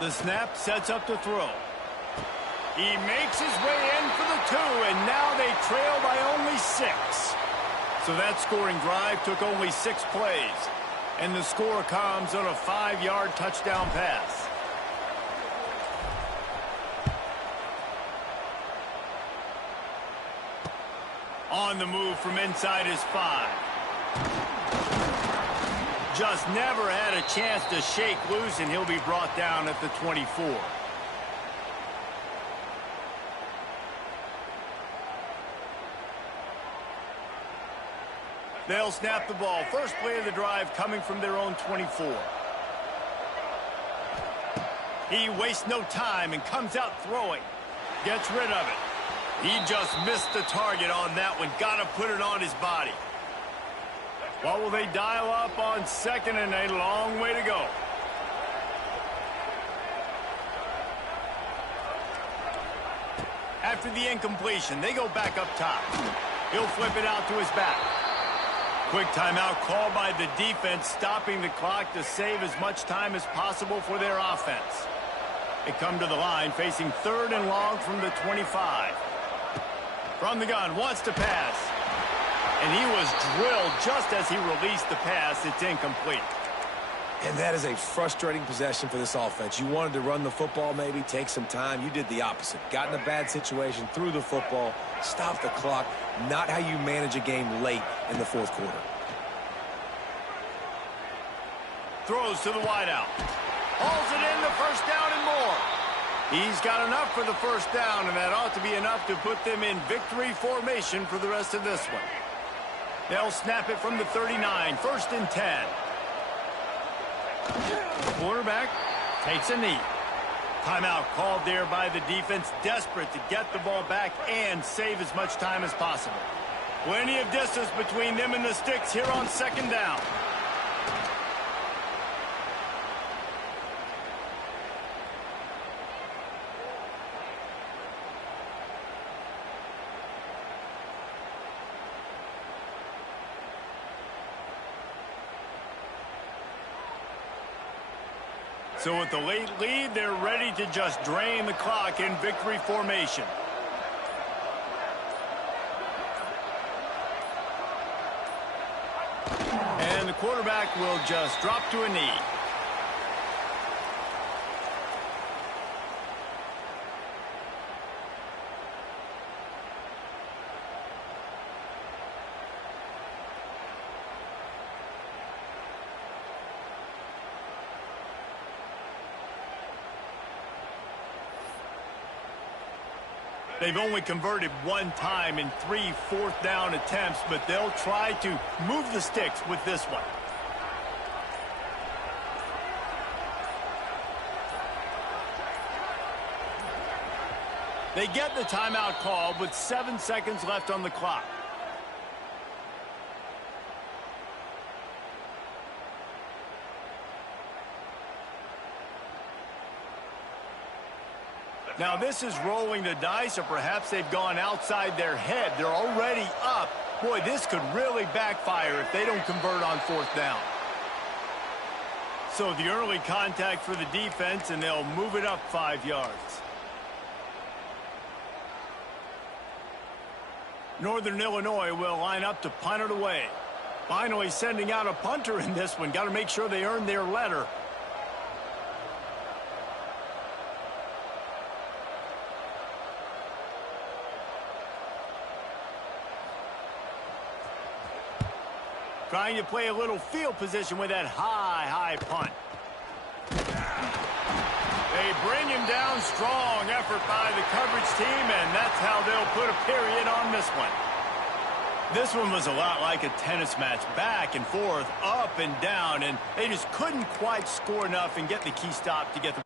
The snap sets up to throw. He makes his way in for the 2, and now they trail by only 6. So that scoring drive took only 6 plays, and the score comes on a 5-yard touchdown pass. On the move from inside his 5. Just never had a chance to shake loose, and he'll be brought down at the 24. They'll snap the ball. First play of the drive coming from their own 24. He wastes no time and comes out throwing. Gets rid of it. He just missed the target on that one. Got to put it on his body. What will they dial up on second and a long way to go? After the incompletion, they go back up top. He'll flip it out to his back. Quick timeout called by the defense, stopping the clock to save as much time as possible for their offense. They come to the line facing 3rd and long from the 25. From the gun, wants to pass. And he was drilled just as he released the pass. It's incomplete. And that is a frustrating possession for this offense. You wanted to run the football, maybe take some time. You did the opposite. Got in a bad situation, threw the football, stopped the clock. Not how you manage a game late in the 4th quarter. Throws to the wideout. Hauls it in, the first down and more. He's got enough for the first down, and that ought to be enough to put them in victory formation for the rest of this one. They'll snap it from the 39, 1st and 10. The quarterback takes a knee. Timeout called there by the defense, desperate to get the ball back and save as much time as possible. Plenty of distance between them and the sticks here on 2nd down. So with the late lead, they're ready to just drain the clock in victory formation. And the quarterback will just drop to a knee. They've only converted 1 time in 3 4th down attempts, but they'll try to move the sticks with this one. They get the timeout called with 7 seconds left on the clock. Now this is rolling the dice, or perhaps they've gone outside their head. They're already up. Boy, this could really backfire if they don't convert on 4th down. So the early contact for the defense, and they'll move it up 5 yards. Northern Illinois will line up to punt it away. Finally sending out a punter in this one. Got to make sure they earn their letter. Trying to play a little field position with that high punt. They bring him down. Strong effort by the coverage team, and that's how they'll put a period on this one. This one was a lot like a tennis match, back and forth, up and down, and they just couldn't quite score enough and get the key stop to get the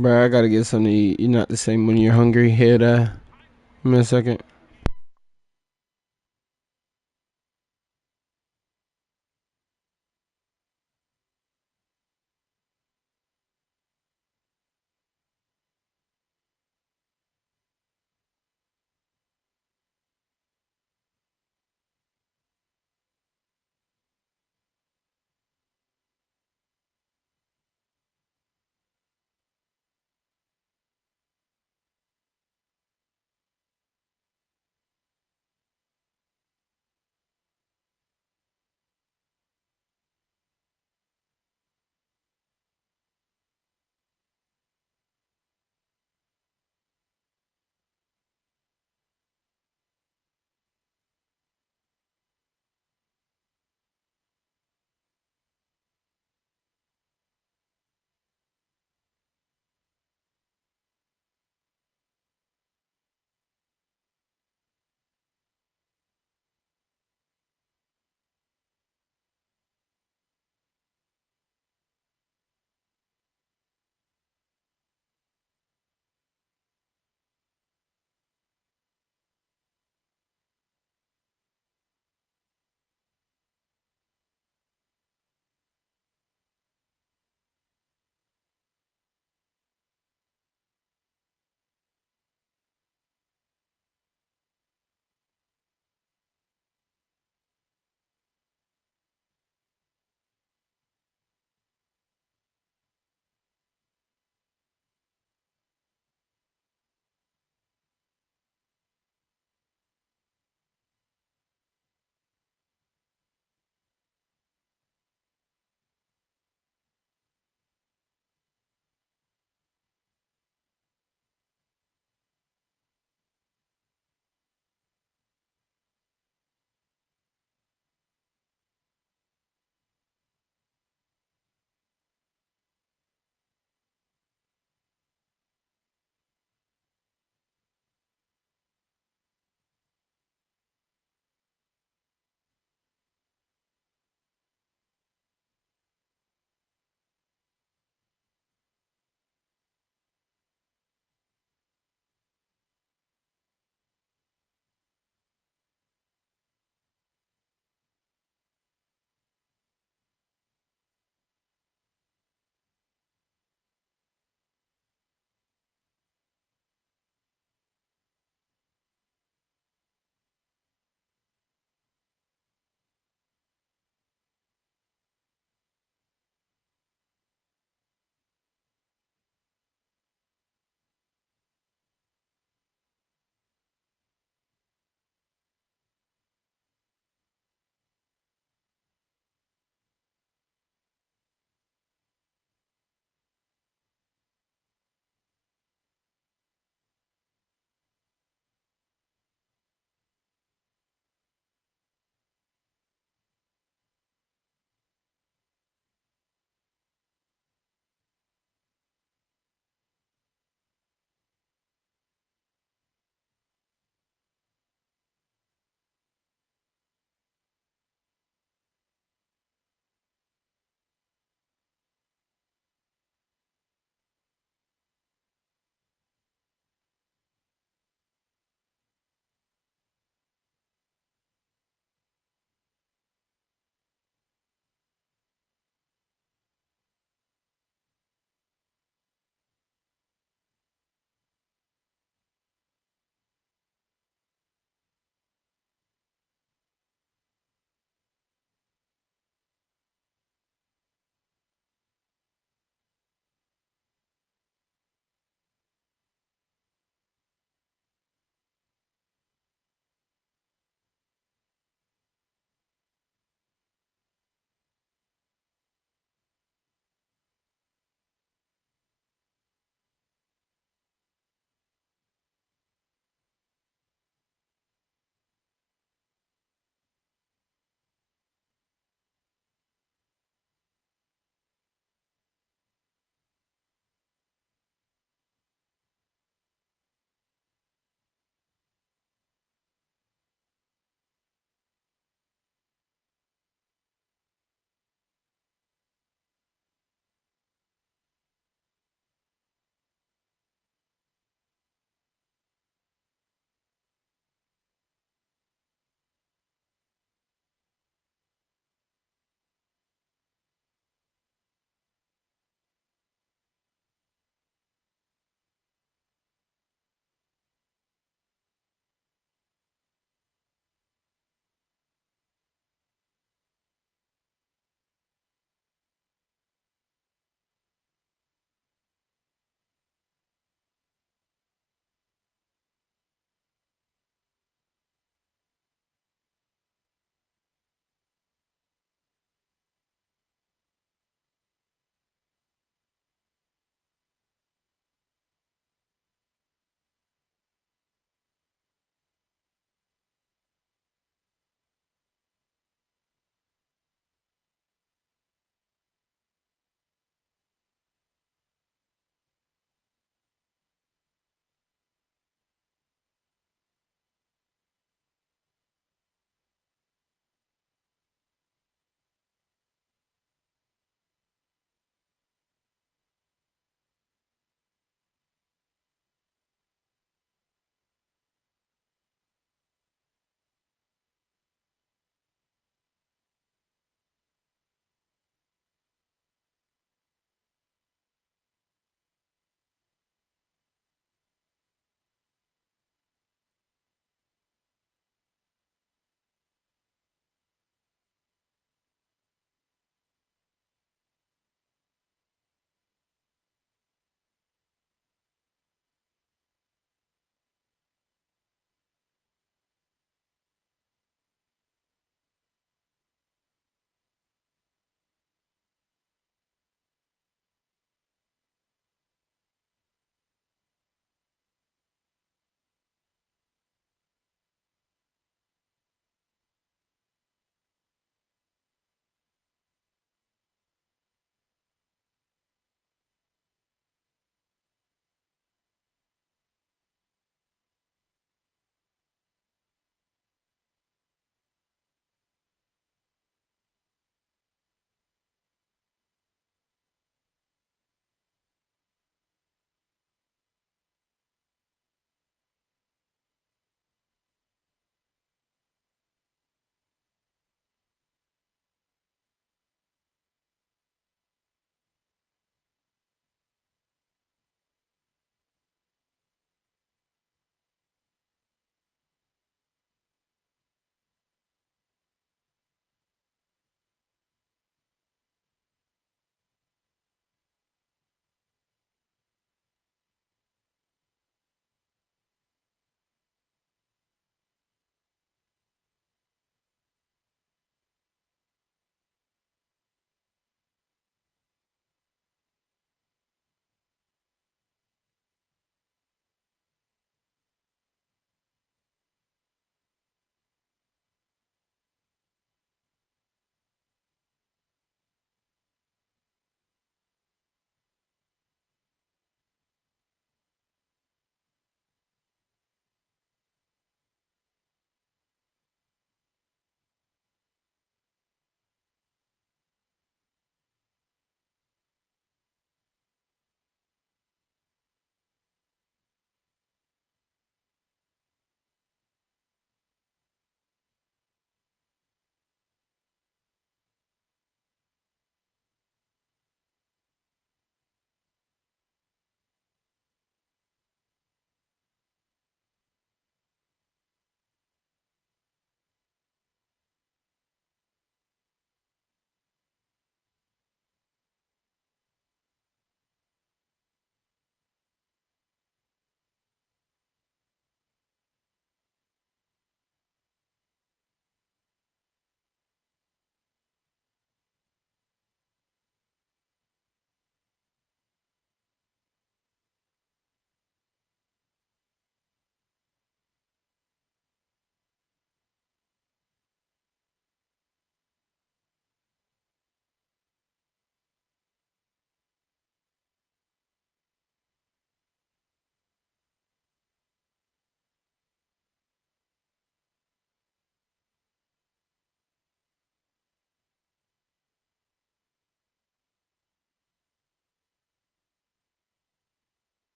Bro, I gotta get something to eat. You're not the same when you're hungry. Here, give me a second.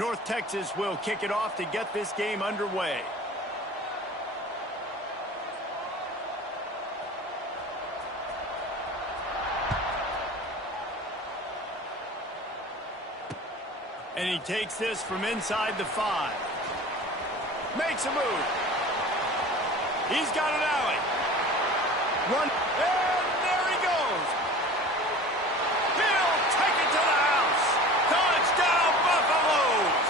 North Texas will kick it off to get this game underway. And he takes this from inside the 5. Makes a move. He's got an alley. Run. And there he goes. He'll take it to the house. Touchdown, Buffaloes.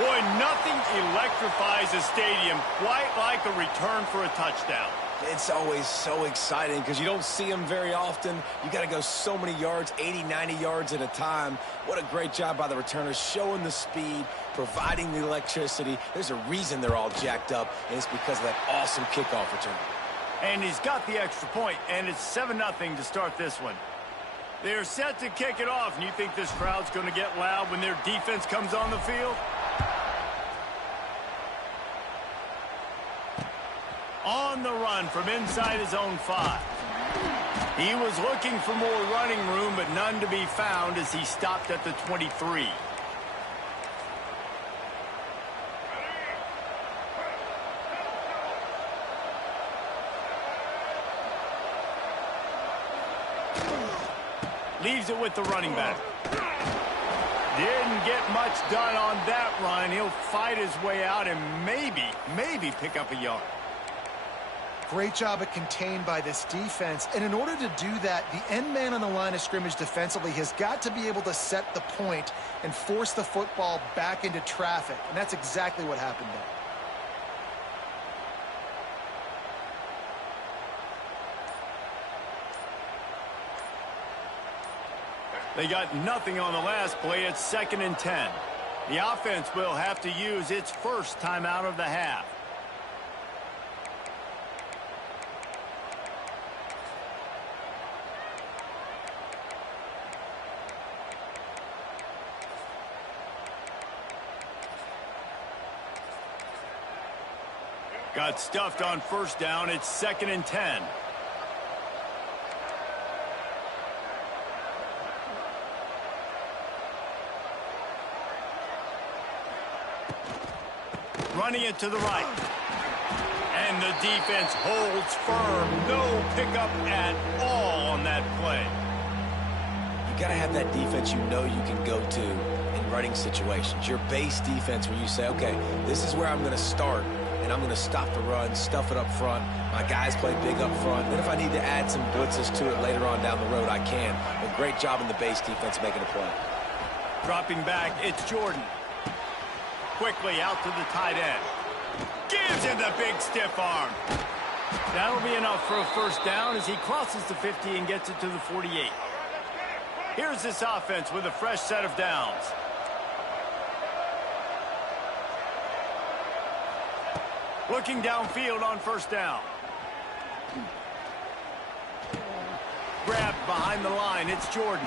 Boy, nothing electrifies a stadium quite like a return for a touchdown. It's always so exciting because you don't see them very often. You got to go so many yards, 80, 90 yards at a time. What a great job by the returners, showing the speed, providing the electricity. There's a reason they're all jacked up, and it's because of that awesome kickoff return. And he's got the extra point, and it's 7-0 to start this one. They're set to kick it off, and you think this crowd's going to get loud when their defense comes on the field? On the run from inside his own 5. He was looking for more running room, but none to be found as he stopped at the 23. Leaves it with the running back. Didn't get much done on that run. He'll fight his way out and maybe pick up a yard. Great job at contained by this defense. And in order to do that, the end man on the line of scrimmage defensively has got to be able to set the point and force the football back into traffic. And that's exactly what happened there. They got nothing on the last play. It's 2nd and 10. The offense will have to use its first timeout of the half. Got stuffed on first down. It's 2nd and 10. Running it to the right. And the defense holds firm. No pickup at all on that play. You got to have that defense you know you can go to in running situations. Your base defense where you say, okay, this is where I'm going to start, and I'm going to stop the run, stuff it up front. My guys play big up front. Then if I need to add some blitzes to it later on down the road, I can. But great job in the base defense making a play. Dropping back, it's Jordan. Quickly out to the tight end. Gives him the big stiff arm. That'll be enough for a first down as he crosses the 50 and gets it to the 48. Here's this offense with a fresh set of downs. Looking downfield on first down. Grabbed behind the line, it's Jordan.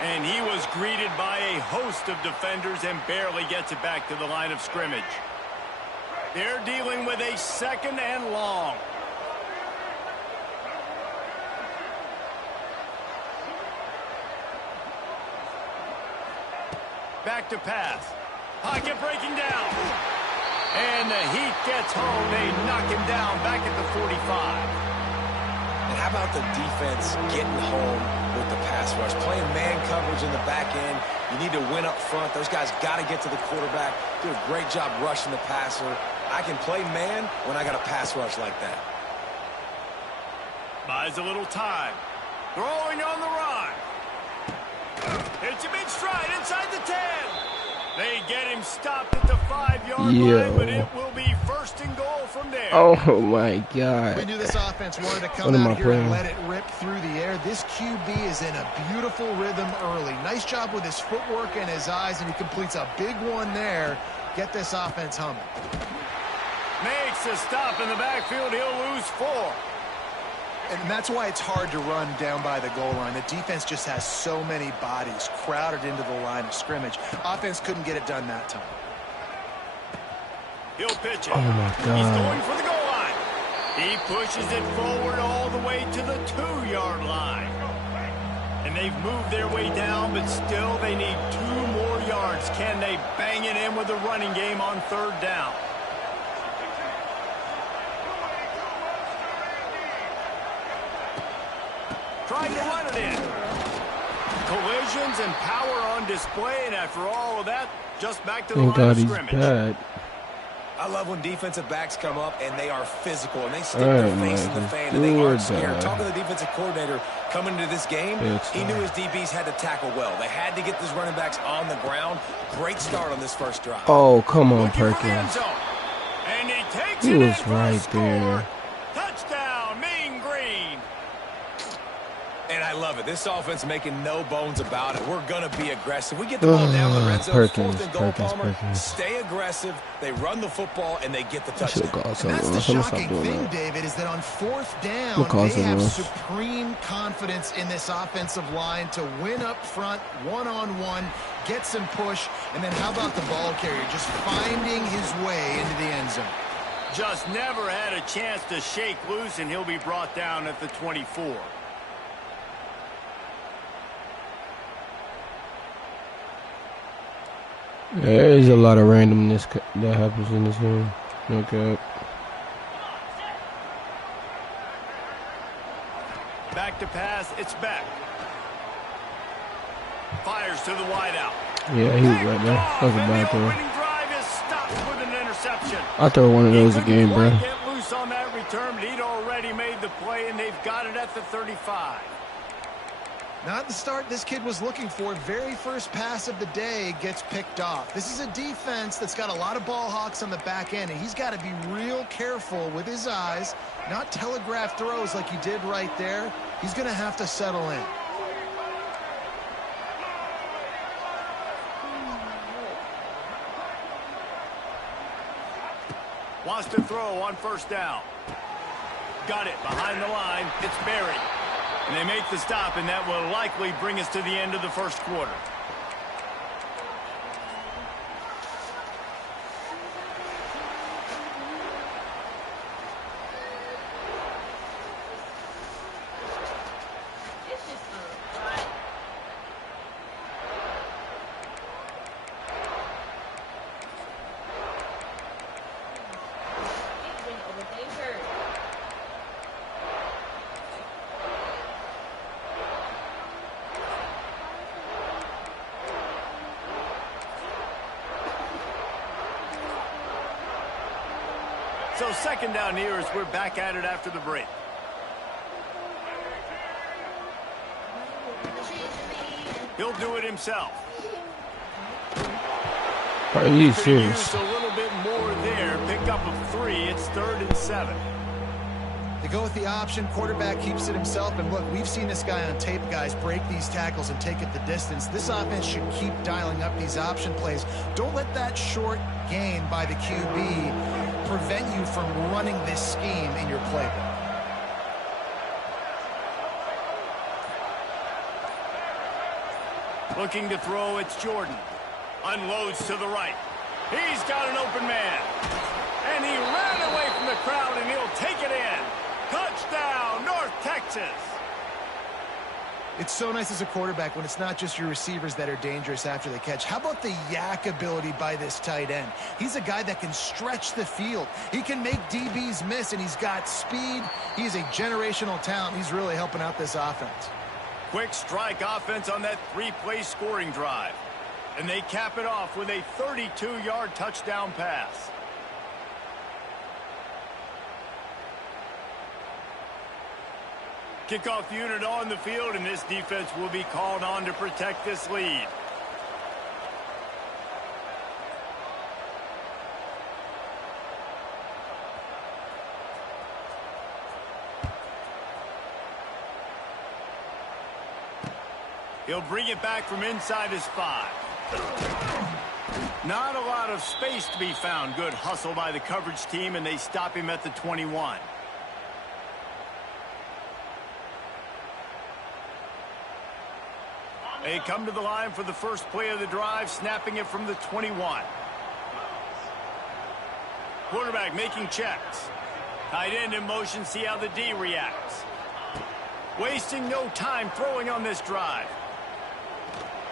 And he was greeted by a host of defenders and barely gets it back to the line of scrimmage. They're dealing with a 2nd and long. Back to pass. Pocket breaking down. And the heat gets home. They knock him down back at the 45. And how about the defense getting home with the pass rush? Playing man coverage in the back end. You need to win up front. Those guys got to get to the quarterback. Do a great job rushing the passer. I can play man when I got a pass rush like that. Buys a little time. Throwing on the run. It's a big stride inside the 10. They get him stopped at the 5-yard line, but it will be 1st and goal from there. Oh, my God. We knew this offense wanted to come out here and let it rip through the air. This QB is in a beautiful rhythm early. Nice job with his footwork and his eyes, and he completes a big one there. Get this offense humming. Makes a stop in the backfield. He'll lose 4. And that's why it's hard to run down by the goal line. The defense just has so many bodies crowded into the line of scrimmage. Offense couldn't get it done that time. He'll pitch it. Oh, my God. He's going for the goal line. He pushes it forward all the way to the 2-yard line. And they've moved their way down, but still they need 2 more yards. Can they bang it in with the running game on 3rd down? Trying to run it in. Collisions and power on display, and after all of that, just back to the line of scrimmage. Bad. I love when defensive backs come up and they are physical and they stick their face in the fan and they aren't scared. Talking to the defensive coordinator coming into this game, he knew his DBs had to tackle well. They had to get these running backs on the ground. Great start on this first drive. Oh, come on, Perkins. And he takes He it was in right for a there. score. Touchdown, Mean Green. And I love it. This offense making no bones about it. We're going to be aggressive. We get the ball down the red zone. Perkins, 4th and goal, Perkins. Stay aggressive. They run the football, and they get the touchdown. And that's the shocking thing, David, is that on 4th down, they have supreme confidence in this offensive line to win up front, one-on-one, get some push, and then how about the ball carrier just finding his way into the end zone? Just never had a chance to shake loose, and he'll be brought down at the 24. There is a lot of randomness that happens in this game. Okay. Back to pass, it's back. Fires to the wideout. Yeah, he was right there. That was a bad throw. Winning drive is stopped with an interception. I throw one of those a game, bro. Get loose on that return, but he'd already made the play, and they've got it at the 35. Not the start this kid was looking for. Very first pass of the day gets picked off. This is a defense that's got a lot of ball hawks on the back end, and he's got to be real careful with his eyes, not telegraph throws like he did right there. He's going to have to settle in. Wants to throw on 1st down. Got it behind the line. It's buried. And they make the stop, and that will likely bring us to the end of the 1st quarter. So 2nd down here as we're back at it after the break. He'll do it himself. Are you serious? Use a little bit more there. Pick up of 3. It's 3rd and 7. They go with the option. Quarterback keeps it himself. And look, we've seen this guy on tape, guys, break these tackles and take it the distance. This offense should keep dialing up these option plays. Don't let that short gain by the QB prevent you from running this scheme in your playbook. Looking to throw, it's Jordan. Unloads to the right. He's got an open man. And he ran away from the crowd, and he'll take it in. Touchdown, North Texas. It's so nice as a quarterback when it's not just your receivers that are dangerous after the catch. How about the yak ability by this tight end? He's a guy that can stretch the field. He can make DBs miss, and he's got speed. He's a generational talent. He's really helping out this offense. Quick strike offense on that 3-play scoring drive. And they cap it off with a 32-yard touchdown pass. Kickoff unit on the field, and this defense will be called on to protect this lead. He'll bring it back from inside his 5. Not a lot of space to be found. Good hustle by the coverage team, and they stop him at the 21. They come to the line for the first play of the drive, snapping it from the 21. Quarterback making checks. Tight end in motion, see how the D reacts. Wasting no time throwing on this drive.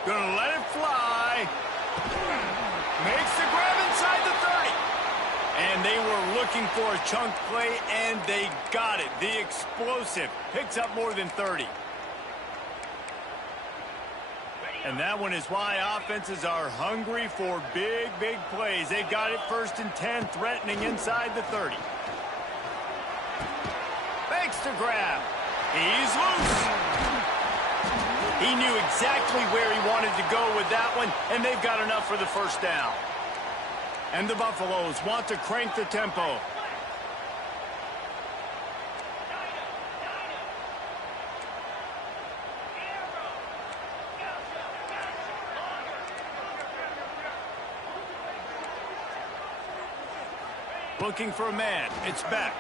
Gonna let it fly. Makes the grab inside the 30. And they were looking for a chunk play, and they got it. The explosive picks up more than 30. And that one is why offenses are hungry for big, big plays. They've got it 1st and 10, threatening inside the 30. Makes the grab. He's loose. He knew exactly where he wanted to go with that one, and they've got enough for the 1st down. And the Buffaloes want to crank the tempo. Looking for a man. It's back.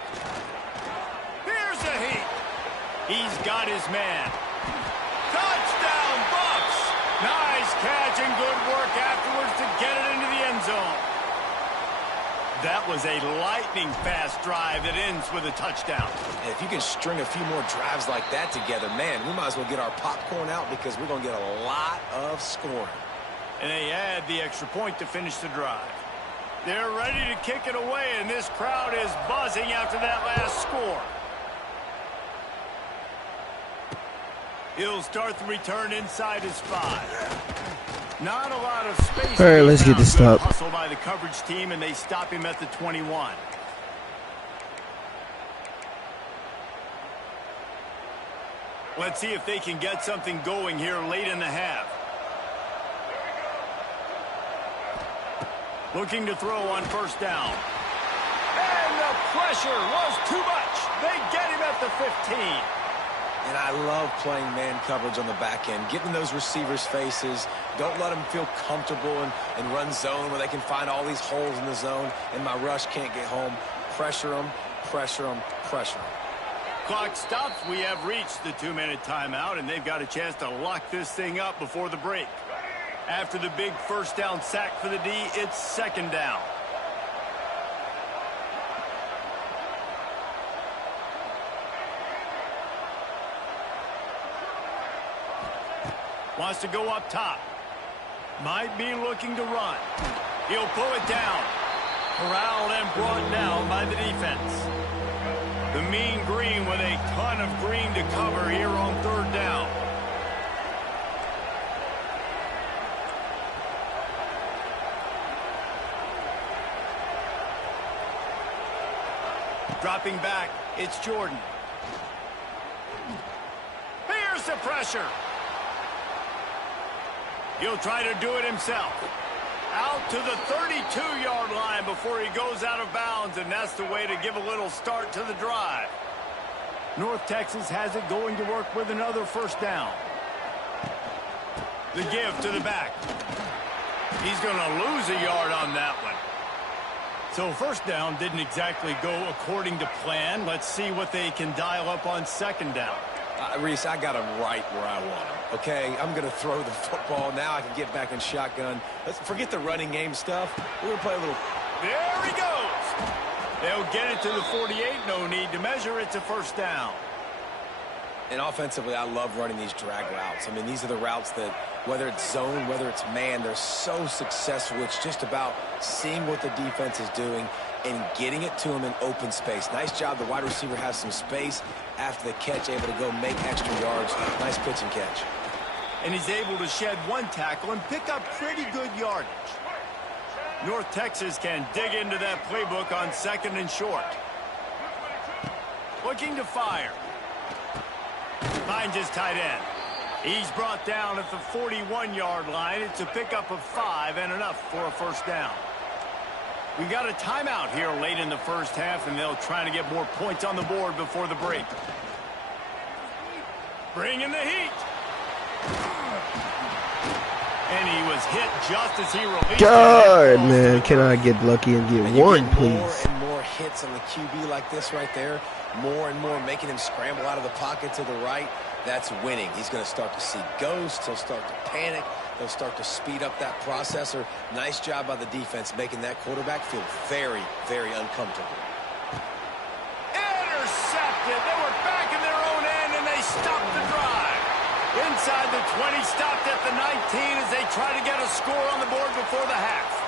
Here's the heat. He's got his man. Touchdown, Bucks! Nice catch and good work afterwards to get it into the end zone. That was a lightning-fast drive that ends with a touchdown. And if you can string a few more drives like that together, man, we might as well get our popcorn out because we're going to get a lot of scoring. And they add the extra point to finish the drive. They're ready to kick it away, and this crowd is buzzing after that last score. He'll start the return inside his 5. Not a lot of space. All right, let's get this stopped. Hustle by the coverage team, and they stop him at the 21. Let's see if they can get something going here late in the half. Looking to throw on 1st down. And the pressure was too much. They get him at the 15. And I love playing man coverage on the back end, getting those receivers' faces. Don't let them feel comfortable and run zone where they can find all these holes in the zone, and my rush can't get home. Pressure them, pressure them, pressure them. Clock stops. We have reached the 2-minute timeout, and they've got a chance to lock this thing up before the break. After the big 1st down sack for the D, it's 2nd down. Wants to go up top. Might be looking to run. He'll pull it down. Corralled and brought down by the defense. The Mean Green with a ton of green to cover here on 3rd down. Dropping back, it's Jordan. Here's the pressure. He'll try to do it himself. Out to the 32-yard line before he goes out of bounds, and that's the way to give a little start to the drive. North Texas has it going to work with another 1st down. The give to the back. He's going to lose a yard on that one. So 1st down didn't exactly go according to plan. Let's see what they can dial up on 2nd down. Reese, I got him right where I want him. Okay, I'm going to throw the football. Now I can get back in shotgun. Let's forget the running game stuff. We're going to play a little. There he goes. They'll get it to the 48. No need to measure. It's a 1st down. And offensively, I love running these drag routes. I mean, these are the routes that, whether it's zone, whether it's man, they're so successful. It's just about seeing what the defense is doing and getting it to him in open space. Nice job. The wide receiver has some space after the catch, able to go make extra yards. Nice pitch and catch. And he's able to shed 1 tackle and pick up pretty good yardage. North Texas can dig into that playbook on 2nd and short. Looking to fire. Finds his tight end. He's brought down at the 41-yard line. It's a pickup of 5 and enough for a 1st down. We got a timeout here late in the 1st half, and they'll try to get more points on the board before the break. Bringing the heat. And he was hit just as he released. God, man, can I get lucky and get one, please? More and more hits on the QB like this right there. More and more making him scramble out of the pocket to the right. That's winning. He's going to start to see ghosts. He'll start to panic. He'll start to speed up that processor. Nice job by the defense making that quarterback feel very, very uncomfortable. Intercepted. They were back in their own end, and they stopped inside the 20, stopped at the 19 as they try to get a score on the board before the half.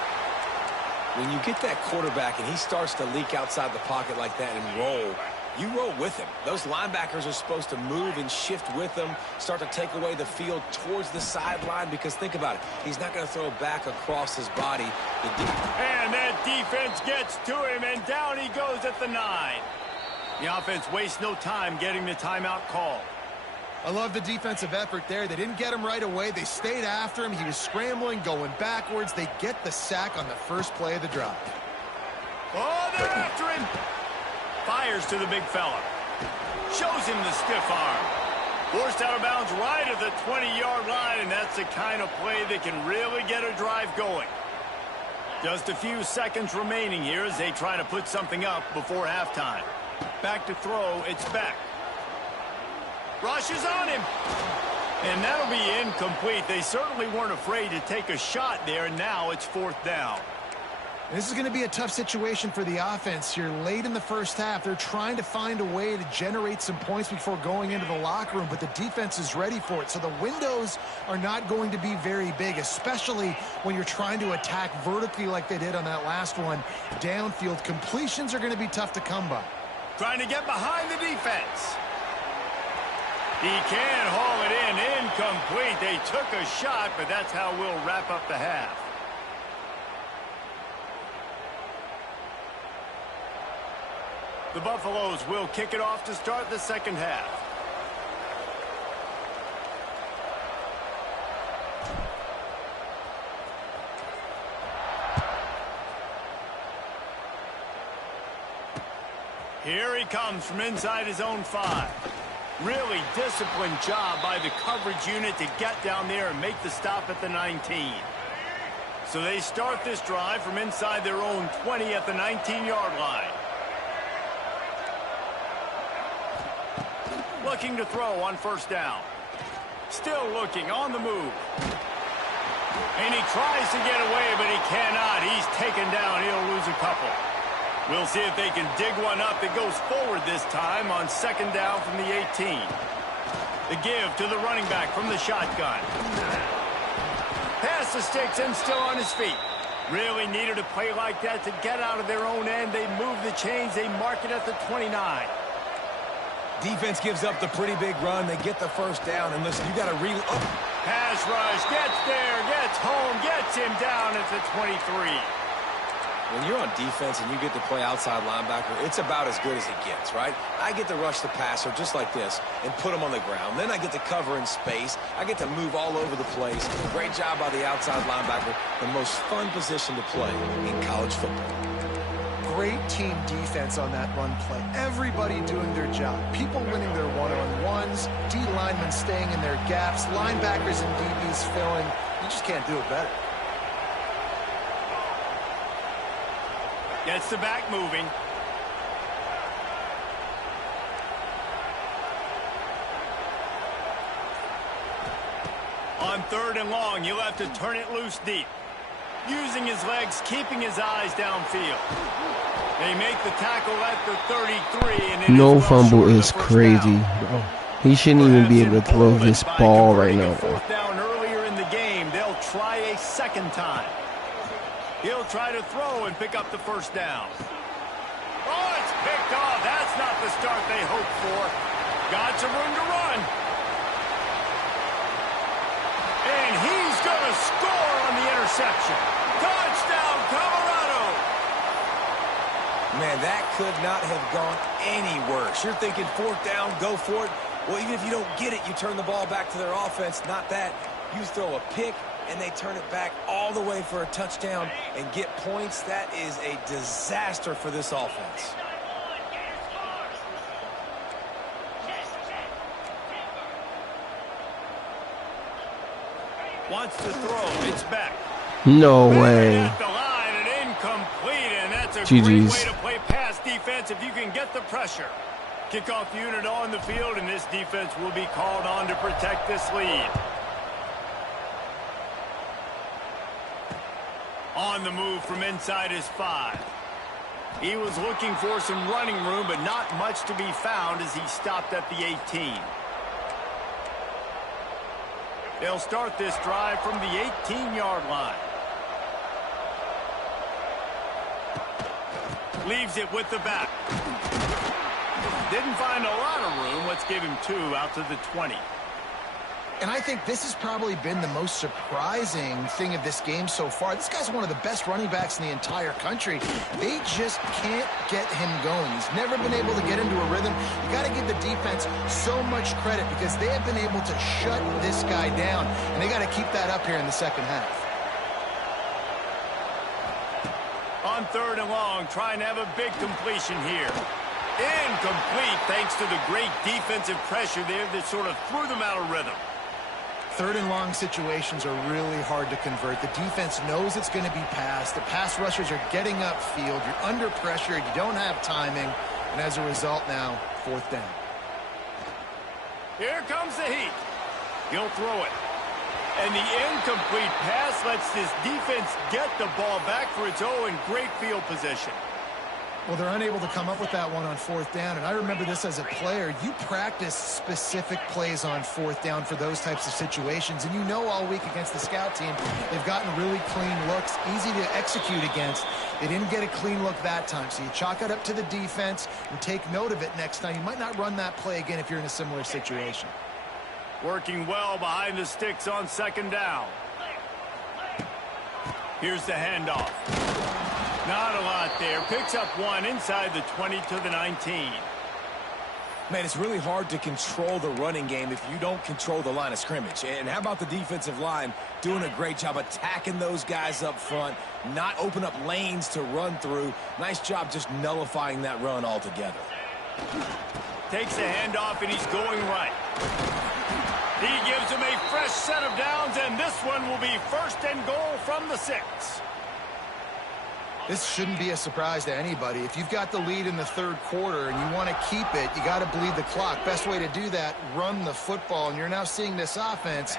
When you get that quarterback and he starts to leak outside the pocket like that and roll, you roll with him. Those linebackers are supposed to move and shift with him, start to take away the field towards the sideline, because think about it, he's not going to throw it back across his body. And that defense gets to him, and down he goes at the 9. The offense wastes no time getting the timeout call. I love the defensive effort there. They didn't get him right away. They stayed after him. He was scrambling, going backwards. They get the sack on the first play of the drive. Oh, they're after him. Fires to the big fella. Shows him the stiff arm. Forced out of bounds right at the 20-yard line, and that's the kind of play that can really get a drive going. Just a few seconds remaining here as they try to put something up before halftime. Back to throw, it's Beck. Rushes on him. And that'll be incomplete. They certainly weren't afraid to take a shot there, and now it's 4th down. This is going to be a tough situation for the offense here. Late in the first half, they're trying to find a way to generate some points before going into the locker room, but the defense is ready for it. So the windows are not going to be very big, especially when you're trying to attack vertically like they did on that last one. Downfield completions are going to be tough to come by. Trying to get behind the defense. He can haul it in. Incomplete. They took a shot, but that's how we'll wrap up the half. The Buffaloes will kick it off to start the second half. Here he comes from inside his own 5. Really disciplined job by the coverage unit to get down there and make the stop at the 19. So they start this drive from inside their own 20 at the 19-yard line. Looking to throw on first down. Still looking on the move. And he tries to get away, but he cannot. He's taken down. He'll lose a couple. We'll see if they can dig one up that goes forward this time on second down from the 18. The give to the running back from the shotgun. Pass the sticks and still on his feet. Really needed a play like that to get out of their own end. They move the chains. They mark it at the 29. Defense gives up the pretty big run. They get the first down. And listen, you got to Pass rush. Gets there. Gets home. Gets him down at the 23. When you're on defense and you get to play outside linebacker, it's about as good as it gets, right? I get to rush the passer just like this and put him on the ground. Then I get to cover in space. I get to move all over the place. Great job by the outside linebacker. The most fun position to play in college football. Great team defense on that run play. Everybody doing their job. People winning their one-on-ones, D linemen staying in their gaps, linebackers and DBs filling. You just can't do it better. Gets the back moving. On 3rd and long, he'll have to turn it loose deep. Using his legs, keeping his eyes downfield. They make the tackle at the 33. And no fumble is crazy. Bro. He shouldn't even be able to throw this ball right now. 4th down earlier in the game. They'll try a second time. He'll try to throw and pick up the first down. Oh, it's picked off. That's not the start they hoped for. Got some room to run. And he's going to score on the interception. Touchdown, Colorado. Man, that could not have gone any worse. You're thinking 4th down, go for it. Well, even if you don't get it, you turn the ball back to their offense. Not that. You throw a pick, and they turn it back all the way for a touchdown and get points. That is a disaster for this offense. Wants to throw. It's back. No way. At the line and incomplete, and that's a GG's. great way to play pass defense if you can get the pressure. Kickoff unit on the field, and this defense will be called on to protect this lead. On the move from inside his 5. He was looking for some running room, but not much to be found as he stopped at the 18. They'll start this drive from the 18-yard line. Leaves it with the back. Didn't find a lot of room. Let's give him 2 out to the 20. And I think this has probably been the most surprising thing of this game so far. This guy's one of the best running backs in the entire country. They just can't get him going. He's never been able to get into a rhythm. You got to give the defense so much credit because they have been able to shut this guy down, and they got to keep that up here in the second half. On 3rd and long, trying to have a big completion here. Incomplete thanks to the great defensive pressure there that sort of threw them out of rhythm. 3rd and long situations are really hard to convert. The defense knows it's going to be passed. The pass rushers are getting upfield. You're under pressure. You don't have timing. And as a result now, 4th down. Here comes the heat. He'll throw it. And the incomplete pass lets this defense get the ball back for its own great field position. Well, they're unable to come up with that one on 4th down, and I remember this as a player. You practice specific plays on 4th down for those types of situations, and you know all week against the scout team, they've gotten really clean looks, easy to execute against. They didn't get a clean look that time, so you chalk it up to the defense and take note of it next time. You might not run that play again if you're in a similar situation. Working well behind the sticks on 2nd down. Here's the handoff. Not a lot there. Picks up 1 inside the 20 to the 19. Man, it's really hard to control the running game if you don't control the line of scrimmage. And how about the defensive line doing a great job attacking those guys up front, not open up lanes to run through. Nice job just nullifying that run altogether. Takes a handoff, and he's going right. He gives him a fresh set of downs, and this one will be 1st and goal from the 6. This shouldn't be a surprise to anybody. If you've got the lead in the 3rd quarter and you want to keep it, you got to bleed the clock. Best way to do that, run the football. And you're now seeing this offense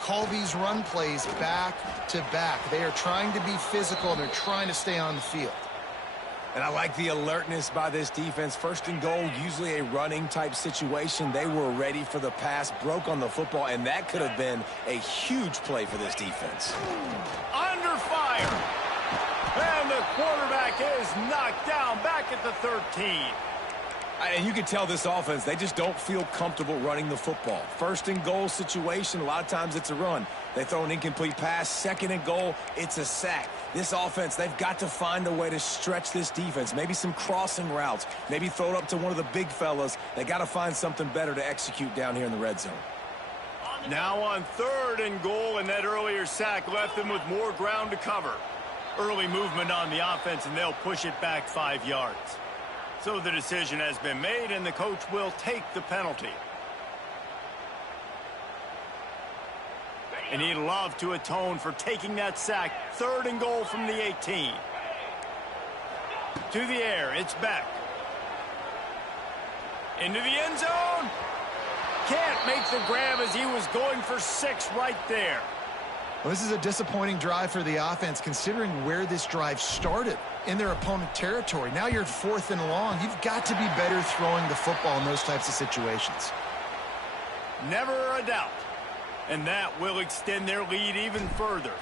call these run plays back to back. They are trying to be physical, and they're trying to stay on the field. And I like the alertness by this defense. 1st and goal, usually a running type situation. They were ready for the pass, broke on the football, and that could have been a huge play for this defense. Under fire. And the quarterback is knocked down back at the 13. And you can tell this offense, they just don't feel comfortable running the football. 1st and goal situation, a lot of times it's a run. They throw an incomplete pass. 2nd and goal, it's a sack. This offense, they've got to find a way to stretch this defense. Maybe some crossing routes. Maybe throw it up to one of the big fellas. They got to find something better to execute down here in the red zone. Now on 3rd and goal, and that earlier sack left them with more ground to cover. Early movement on the offense, and they'll push it back 5 yards. So the decision has been made, and the coach will take the penalty. And he'd love to atone for taking that sack. 3rd and goal from the 18. To the air, it's back. Into the end zone. Can't make the grab as he was going for 6 right there. Well, this is a disappointing drive for the offense, considering where this drive started in their opponent territory. Now you're 4th and long. You've got to be better throwing the football in those types of situations. Never a doubt. And that will extend their lead even further.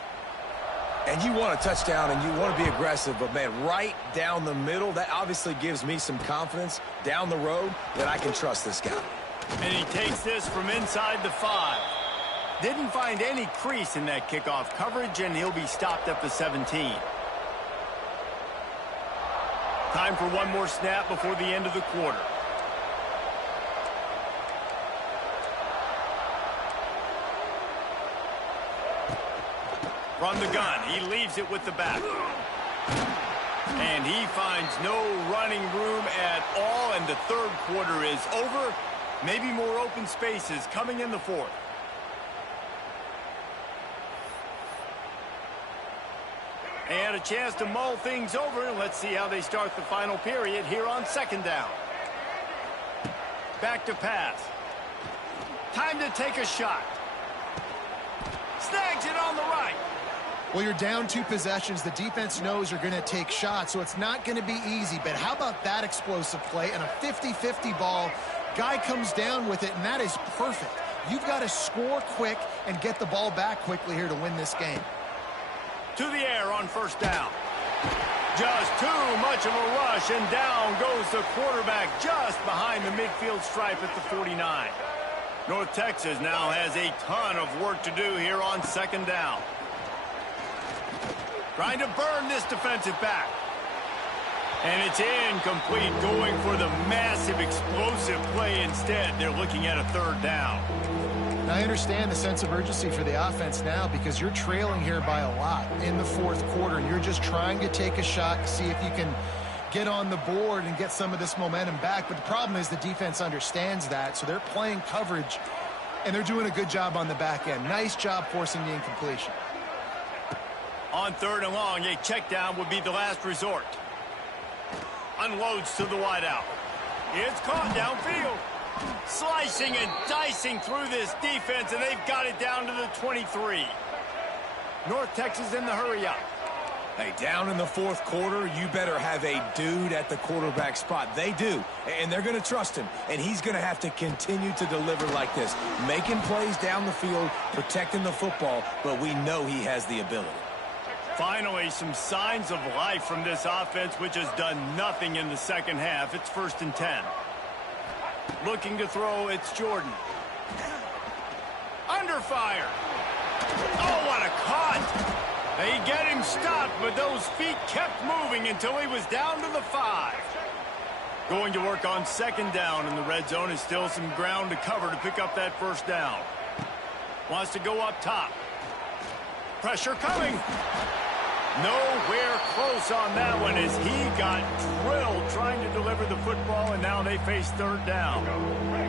And you want a touchdown and you want to be aggressive, but, man, right down the middle, that obviously gives me some confidence down the road that I can trust this guy. And he takes this from inside the 5. Didn't find any crease in that kickoff coverage, and he'll be stopped at the 17. Time for one more snap before the end of the quarter. From the gun, he leaves it with the back. And he finds no running room at all, and the 3rd quarter is over. Maybe more open spaces coming in the 4th. And a chance to mull things over. Let's see how they start the final period here on 2nd down. Back to pass. Time to take a shot. Snags it on the right. Well, you're down 2 possessions. The defense knows you're going to take shots, so it's not going to be easy. But how about that explosive play and a 50-50 ball? Guy comes down with it, and that is perfect. You've got to score quick and get the ball back quickly here to win this game. To the air on first down. Just too much of a rush, and down goes the quarterback just behind the midfield stripe at the 49. North Texas now has a ton of work to do here on second down. Trying to burn this defensive back. And it's incomplete, going for the massive explosive play instead. They're looking at a third down. Now, I understand the sense of urgency for the offense now because you're trailing here by a lot in the fourth quarter, and you're just trying to take a shot to see if you can get on the board and get some of this momentum back. But the problem is the defense understands that, so they're playing coverage, and they're doing a good job on the back end. Nice job forcing the incompletion. On third and long, a check down would be the last resort. Unloads to the wideout. It's caught downfield. Slicing and dicing through this defense, and they've got it down to the 23. North Texas in the hurry up. Hey, down in the fourth quarter, you better have a dude at the quarterback spot. They do, and they're going to trust him, and he's going to have to continue to deliver like this, making plays down the field, protecting the football, but we know he has the ability. Finally, some signs of life from this offense, which has done nothing in the second half. It's 1st and 10. Looking to throw, it's Jordan. Under fire. Oh, what a cut. They get him stopped, but those feet kept moving until he was down to the 5. Going to work on second down, and the red zone is still some ground to cover to pick up that first down. Wants to go up top. Pressure coming. Nowhere close on that one as he got drilled trying to deliver the football, and now they face third down.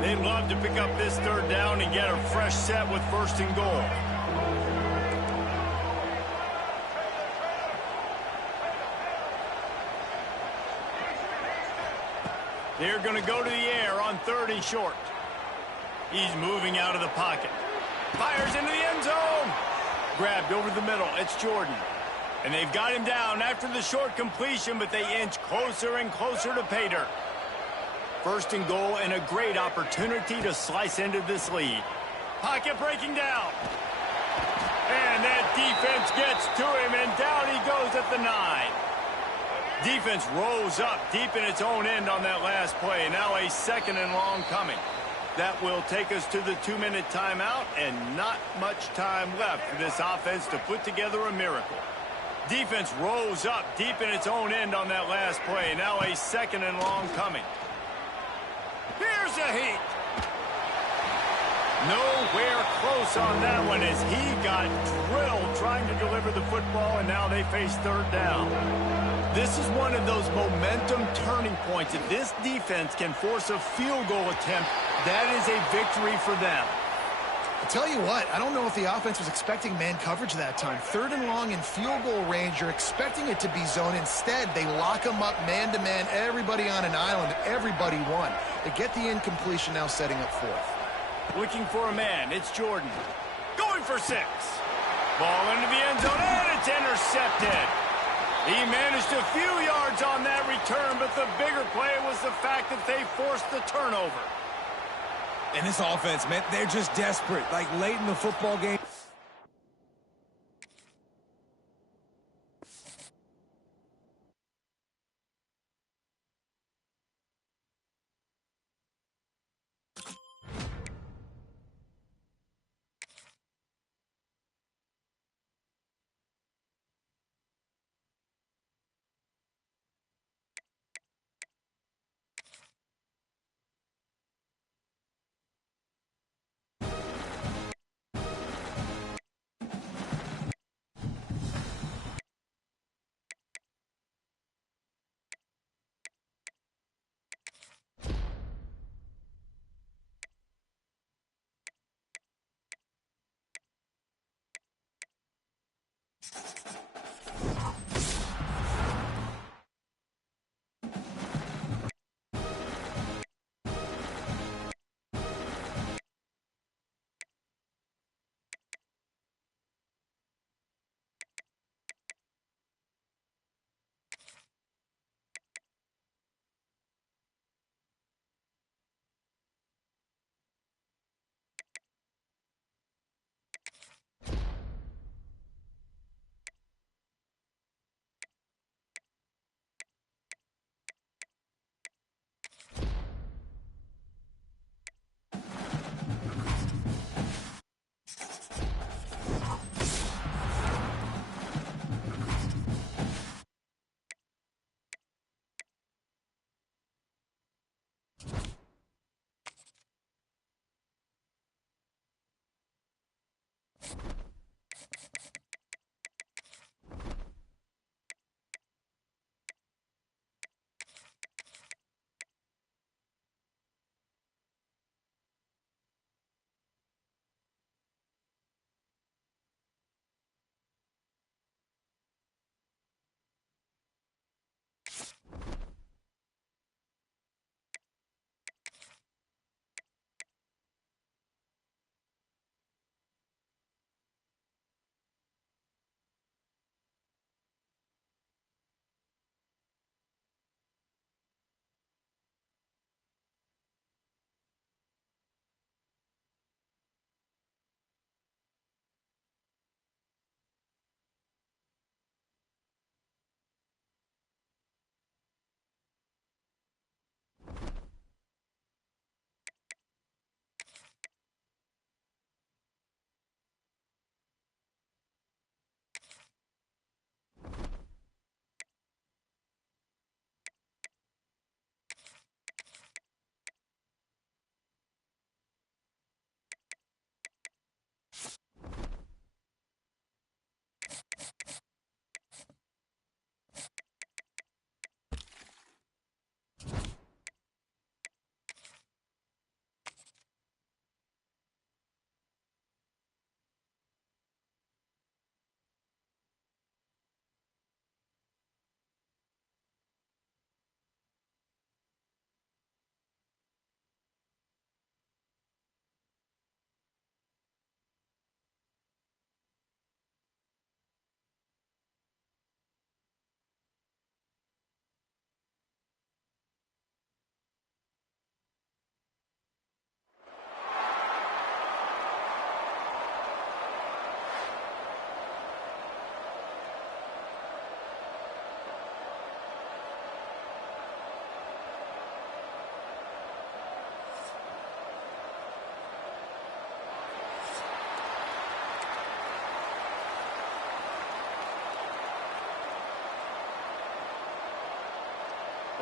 They'd love to pick up this third down and get a fresh set with 1st and goal. They're going to go to the air on 3rd and short. He's moving out of the pocket. Fires into the end zone. Grabbed over the middle. It's Jordan. And they've got him down after the short completion, but they inch closer and closer to pay dirt. 1st and goal, and a great opportunity to slice into this lead. Pocket breaking down. And that defense gets to him, and down he goes at the 9. Defense rose up deep in its own end on that last play. Now a 2nd and long coming. That will take us to the 2-minute timeout, and not much time left for this offense to put together a miracle. Defense rose up deep in its own end on that last play. Now a 2nd and long coming. Here's a heat. Nowhere close on that one as he got drilled trying to deliver the football, and now they face third down. This is one of those momentum turning points. If this defense can force a field goal attempt, that is a victory for them. I'll tell you what, I don't know if the offense was expecting man coverage that time. 3rd and long in field goal range, you're expecting it to be zone. Instead, they lock them up man-to-man, everybody on an island, everybody won. They get the incompletion, now setting up 4th. Looking for a man, it's Jordan. Going for 6. Ball into the end zone, and it's intercepted. He managed a few yards on that return, but the bigger play was the fact that they forced the turnover. And this offense, man, they're just desperate. Like late in the football game.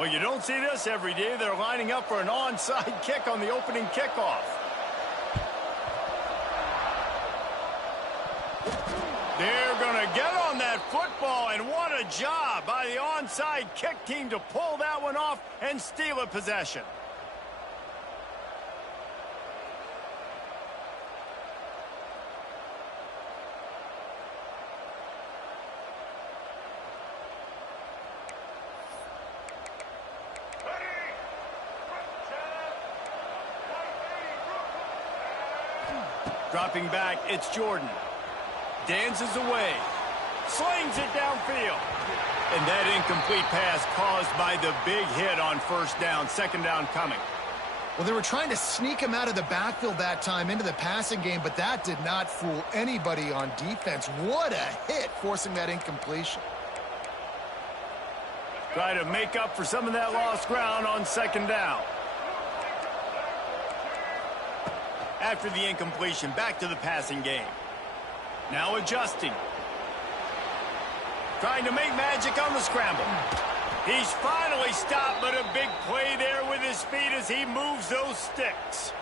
Well, you don't see this every day. They're lining up for an onside kick on the opening kickoff. They're going to get on that football, and what a job by the onside kick team to pull that one off and steal a possession. Dropping back, it's Jordan. Dances away. Slings it downfield. And that incomplete pass caused by the big hit on first down. Second down coming. Well, they were trying to sneak him out of the backfield that time into the passing game, but that did not fool anybody on defense. What a hit, forcing that incompletion. Try to make up for some of that lost ground on second down. After the incompletion, back to the passing game. Now adjusting. Trying to make magic on the scramble. He's finally stopped, but a big play there with his feet as he moves those sticks.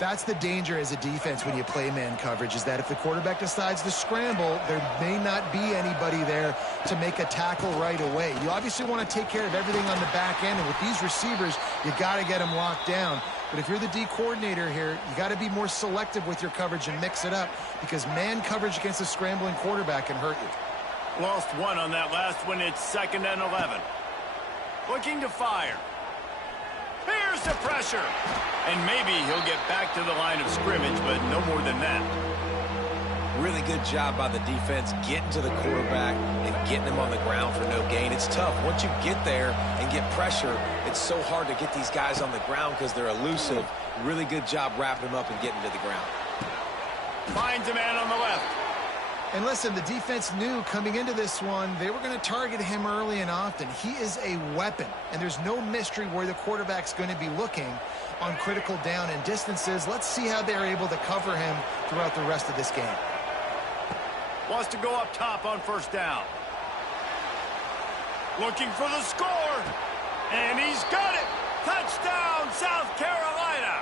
That's the danger as a defense when you play man coverage, is that if the quarterback decides to scramble, there may not be anybody there to make a tackle right away. You obviously want to take care of everything on the back end, and with these receivers, you got to get them locked down. But if you're the D coordinator here, you got to be more selective with your coverage and mix it up, because man coverage against a scrambling quarterback can hurt you. Lost one on that last one. It's 2nd and 11. Looking to fire. Here's the pressure. And maybe he'll get back to the line of scrimmage, but no more than that. Really good job by the defense getting to the quarterback and getting him on the ground for no gain. It's tough. Once you get there and get pressure, it's so hard to get these guys on the ground because they're elusive. Really good job wrapping them up and getting to the ground. Finds a man on the left. And listen, the defense knew coming into this one, they were going to target him early and often. He is a weapon, and there's no mystery where the quarterback's going to be looking on critical down and distances. Let's see how they're able to cover him throughout the rest of this game. Wants to go up top on first down. Looking for the score. And he's got it. Touchdown, South Carolina.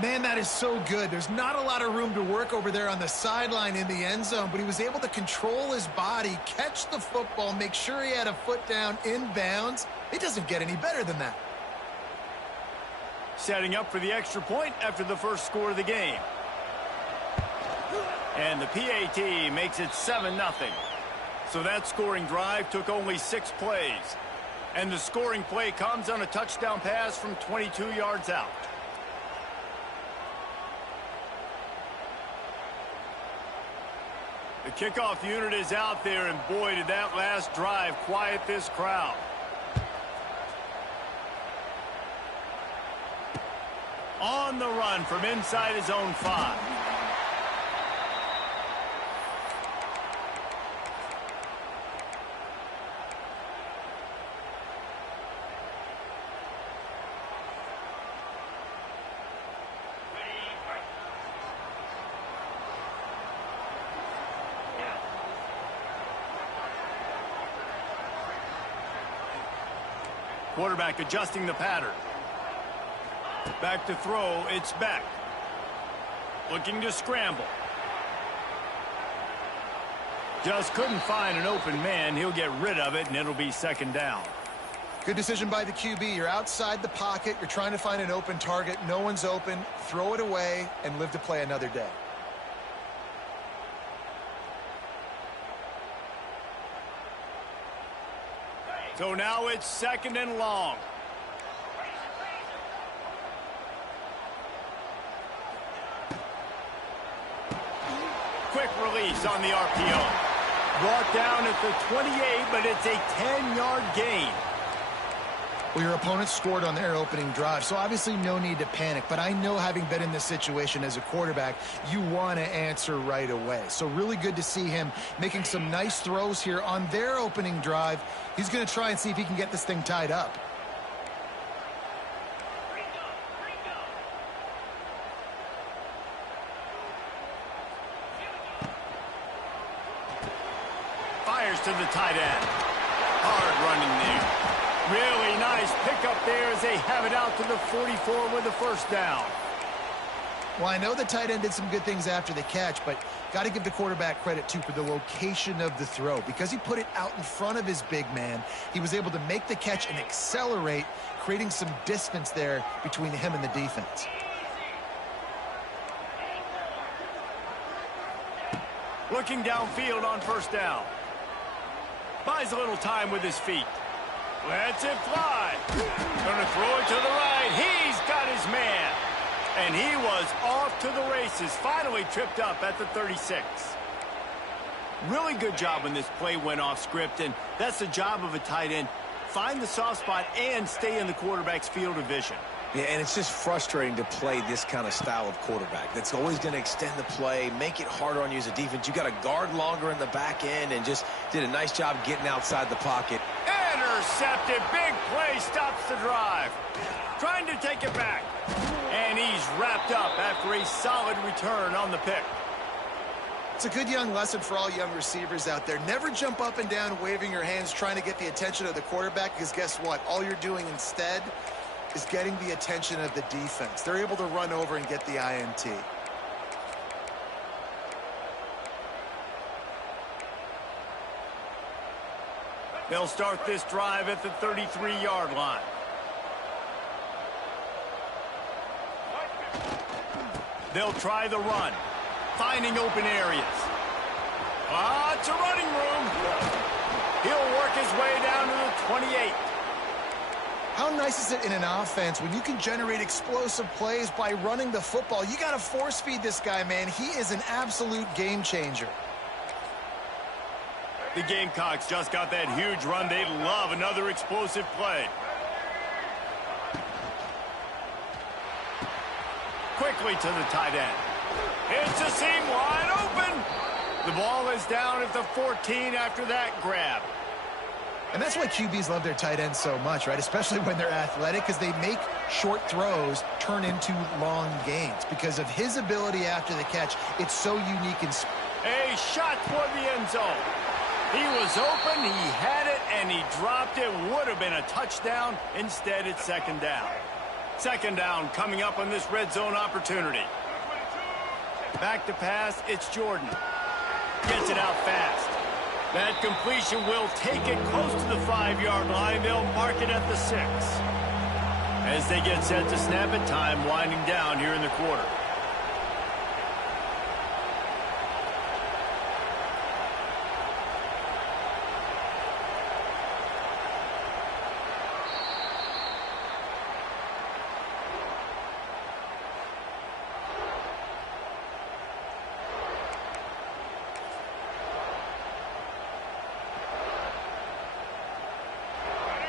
Man, that is so good. There's not a lot of room to work over there on the sideline in the end zone, but he was able to control his body, catch the football, make sure he had a foot down inbounds. It doesn't get any better than that. Setting up for the extra point after the first score of the game. And the PAT makes it 7-0. So that scoring drive took only 6 plays. And the scoring play comes on a touchdown pass from 22 yards out. The kickoff unit is out there, and boy, did that last drive quiet this crowd. On the run from inside his own 5. Quarterback adjusting the pattern. Back to throw, it's Beck. Looking to scramble. Just couldn't find an open man. He'll get rid of it, and it'll be 2nd down. Good decision by the QB. You're outside the pocket. You're trying to find an open target. No one's open. Throw it away and live to play another day. So now it's 2nd and long. Quick release on the RPO. Brought down at the 28, but it's a 10-yard gain. Well, your opponent scored on their opening drive, so obviously no need to panic. But I know, having been in this situation as a quarterback, you want to answer right away. So really good to see him making some nice throws here on their opening drive. He's going to try and see if he can get this thing tied up. Fires to the tight end. hard running there. Really nice pickup there as they have it out to the 44 with the first down. Well, I know the tight end did some good things after the catch, but got to give the quarterback credit, too, for the location of the throw. Because he put it out in front of his big man, he was able to make the catch and accelerate, creating some distance there between him and the defense. Looking downfield on first down. Buys a little time with his feet. Lets it fly. Gonna throw it to the right. He's got his man. And he was off to the races. Finally tripped up at the 36. Really good job when this play went off script, and that's the job of a tight end. Find the soft spot and stay in the quarterback's field of vision. Yeah, and it's just frustrating to play this kind of style of quarterback. That's always going to extend the play, make it harder on you as a defense. You got to guard longer in the back end, and just did a nice job getting outside the pocket. Intercepted. Big play stops the drive. Trying to take it back. And he's wrapped up after a solid return on the pick. It's a good young lesson for all young receivers out there. Never jump up and down waving your hands trying to get the attention of the quarterback, because guess what? All you're doing instead is getting the attention of the defense. They're able to run over and get the INT. They'll start this drive at the 33-yard line. They'll try the run, finding open areas. Lots of running room. He'll work his way down to the 28. How nice is it in an offense when you can generate explosive plays by running the football? You got to force feed this guy, man. He is an absolute game changer. The Gamecocks just got that huge run. They'd love another explosive play. Quickly to the tight end. It's a seam wide open. The ball is down at the 14 after that grab. And that's why QBs love their tight ends so much, right? Especially when they're athletic, because they make short throws turn into long gains. Because of his ability after the catch, it's so unique. A shot toward the end zone. He was open, he had it, and he dropped it. Would have been a touchdown. Instead, it's second down. Second down coming up on this red zone opportunity. Back to pass, it's Jordan. Gets it out fast. That completion will take it close to the 5-yard line. They'll mark it at the 6. As they get set to snap it, time winding down here in the quarter.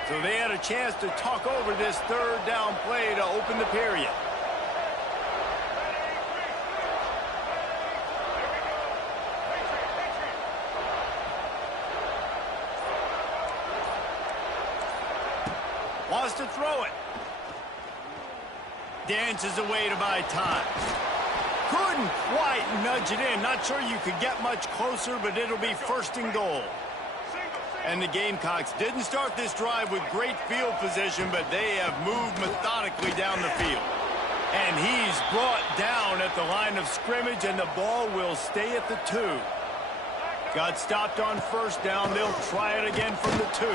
So they had a chance to talk over this third down play to open the period. Wants to throw it. Dances away to buy time. Couldn't quite nudge it in. Not sure you could get much closer, but it'll be first and goal. And the Gamecocks didn't start this drive with great field position, but they have moved methodically down the field. And he's brought down at the line of scrimmage, and the ball will stay at the 2. Got stopped on first down. They'll try it again from the 2.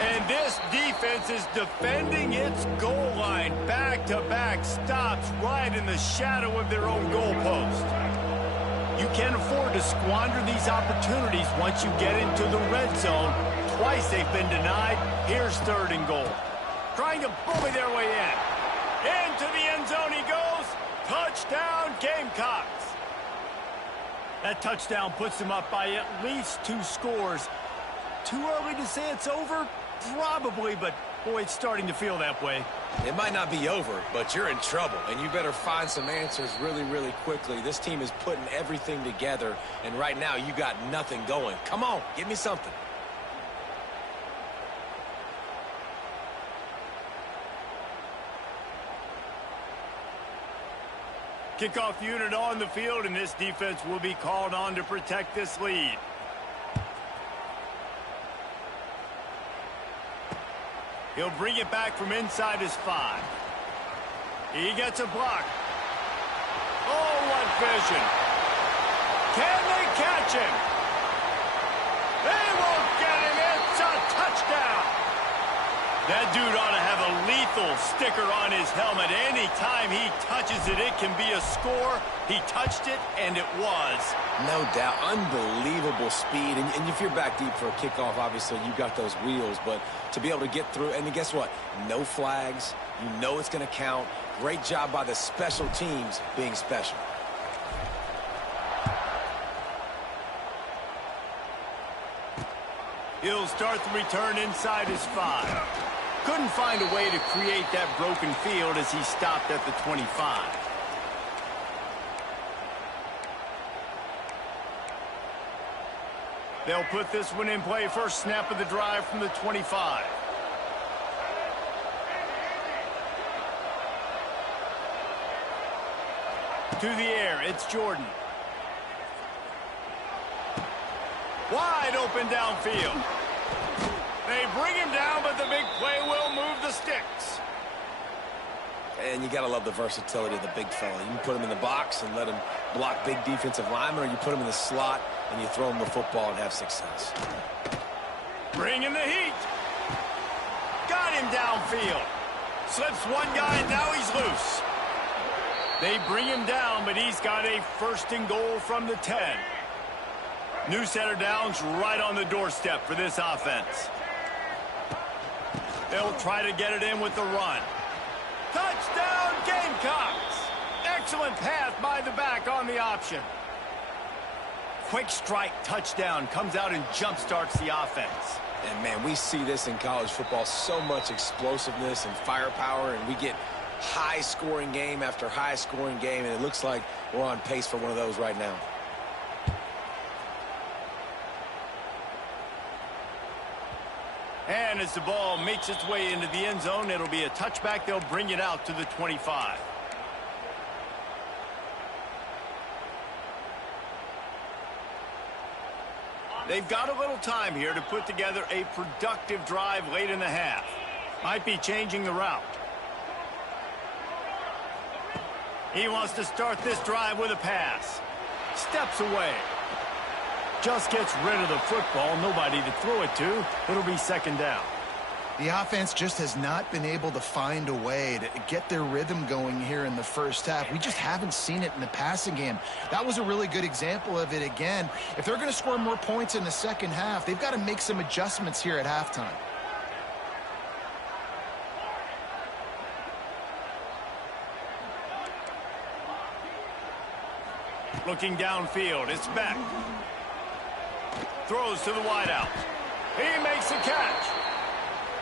And this defense is defending its goal line. Back-to-back stops right in the shadow of their own goalpost. You can't afford to squander these opportunities once you get into the red zone. Twice they've been denied. Here's third and goal. Trying to bully their way in. Into the end zone he goes. Touchdown, Gamecocks. That touchdown puts them up by at least 2 scores. Too early to say it's over? Probably, but boy, it's starting to feel that way. It might not be over, but you're in trouble, and you better find some answers really, really quickly. This team is putting everything together, and right now you got nothing going. Come on, give me something. Kickoff unit on the field, and this defense will be called on to protect this lead. He'll bring it back from inside his 5. He gets a block. Oh, what vision. Can they catch him? They won't get him. It's a touchdown. That dude ought to have a lethal sticker on his helmet. Anytime he touches it, it can be a score. He touched it, and it was. No doubt. Unbelievable speed. And if you're back deep for a kickoff, obviously you got those wheels. But to be able to get through, and guess what? No flags. You know it's going to count. Great job by the special teams being special. He'll start the return inside his 5. Couldn't find a way to create that broken field as he stopped at the 25. They'll put this one in play. First snap of the drive from the 25. To the air, it's Jordan. Wide open downfield. They bring him down, but the big play will move the sticks. And you got to love the versatility of the big fella. You can put him in the box and let him block big defensive linemen, or you put him in the slot and you throw him the football and have success. Bring in the heat. Got him downfield. Slips one guy, and now he's loose. They bring him down, but he's got a 1st and goal from the 10. New set of downs right on the doorstep for this offense. They'll try to get it in with the run. Touchdown, Gamecocks! Excellent pass by the back on the option. Quick strike touchdown comes out and jump-starts the offense. And, man, we see this in college football, so much explosiveness and firepower, and we get high-scoring game after high-scoring game, and it looks like we're on pace for one of those right now. And as the ball makes its way into the end zone, it'll be a touchback. They'll bring it out to the 25. They've got a little time here to put together a productive drive late in the half. Might be changing the route. He wants to start this drive with a pass. Steps away. Just gets rid of the football. Nobody to throw it to. It'll be 2nd down. The offense just has not been able to find a way to get their rhythm going here in the first half. We just haven't seen it in the passing game. That was a really good example of it again. If they're going to score more points in the second half, they've got to make some adjustments here at halftime. Looking downfield, it's back. Throws to the wideout. He makes a catch.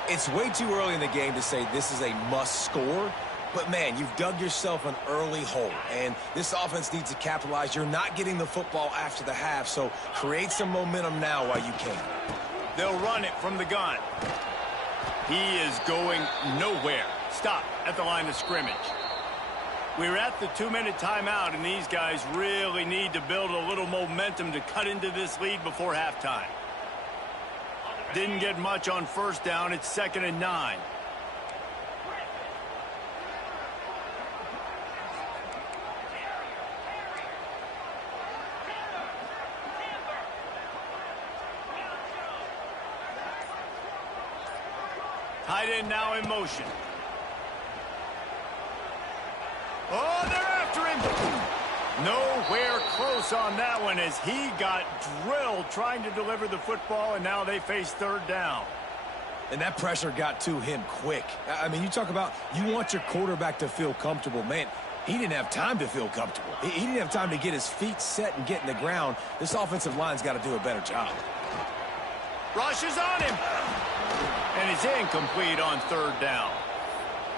It's way too early in the game to say this is a must score, but man, you've dug yourself an early hole, and this offense needs to capitalize. You're not getting the football after the half, so create some momentum now while you can. They'll run it from the gun. He is going nowhere. Stop at the line of scrimmage. We're at the 2-minute timeout, and these guys really need to build a little momentum to cut into this lead before halftime. Didn't get much on 1st down. It's 2nd and 9. Tight end now in motion. Oh, they're after him. Nowhere close on that one as he got drilled trying to deliver the football, and now they face 3rd down. And that pressure got to him quick. I mean, you talk about you want your quarterback to feel comfortable. Man, he didn't have time to feel comfortable. He didn't have time to get his feet set and get in the ground. This offensive line's got to do a better job. Rushes on him. And it's incomplete on 3rd down.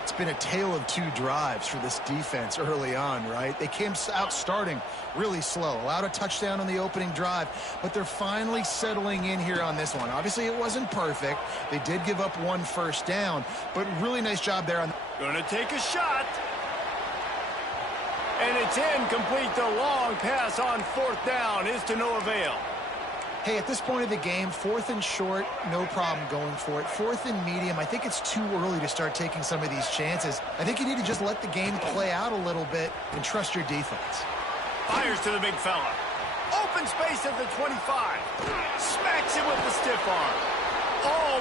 It's been a tale of 2 drives for this defense early on, right? They came out starting really slow, allowed a touchdown on the opening drive, but they're finally settling in here on this one. Obviously, it wasn't perfect. They did give up 1 first down, but really nice job there. Gonna take a shot. And it's incomplete. The long pass on 4th down is to no avail. Hey, at this point of the game, 4th and short, no problem going for it. 4th and medium, I think it's too early to start taking some of these chances. I think you need to just let the game play out a little bit and trust your defense. Fires to the big fella. Open space at the 25. Smacks him with the stiff arm. Oh,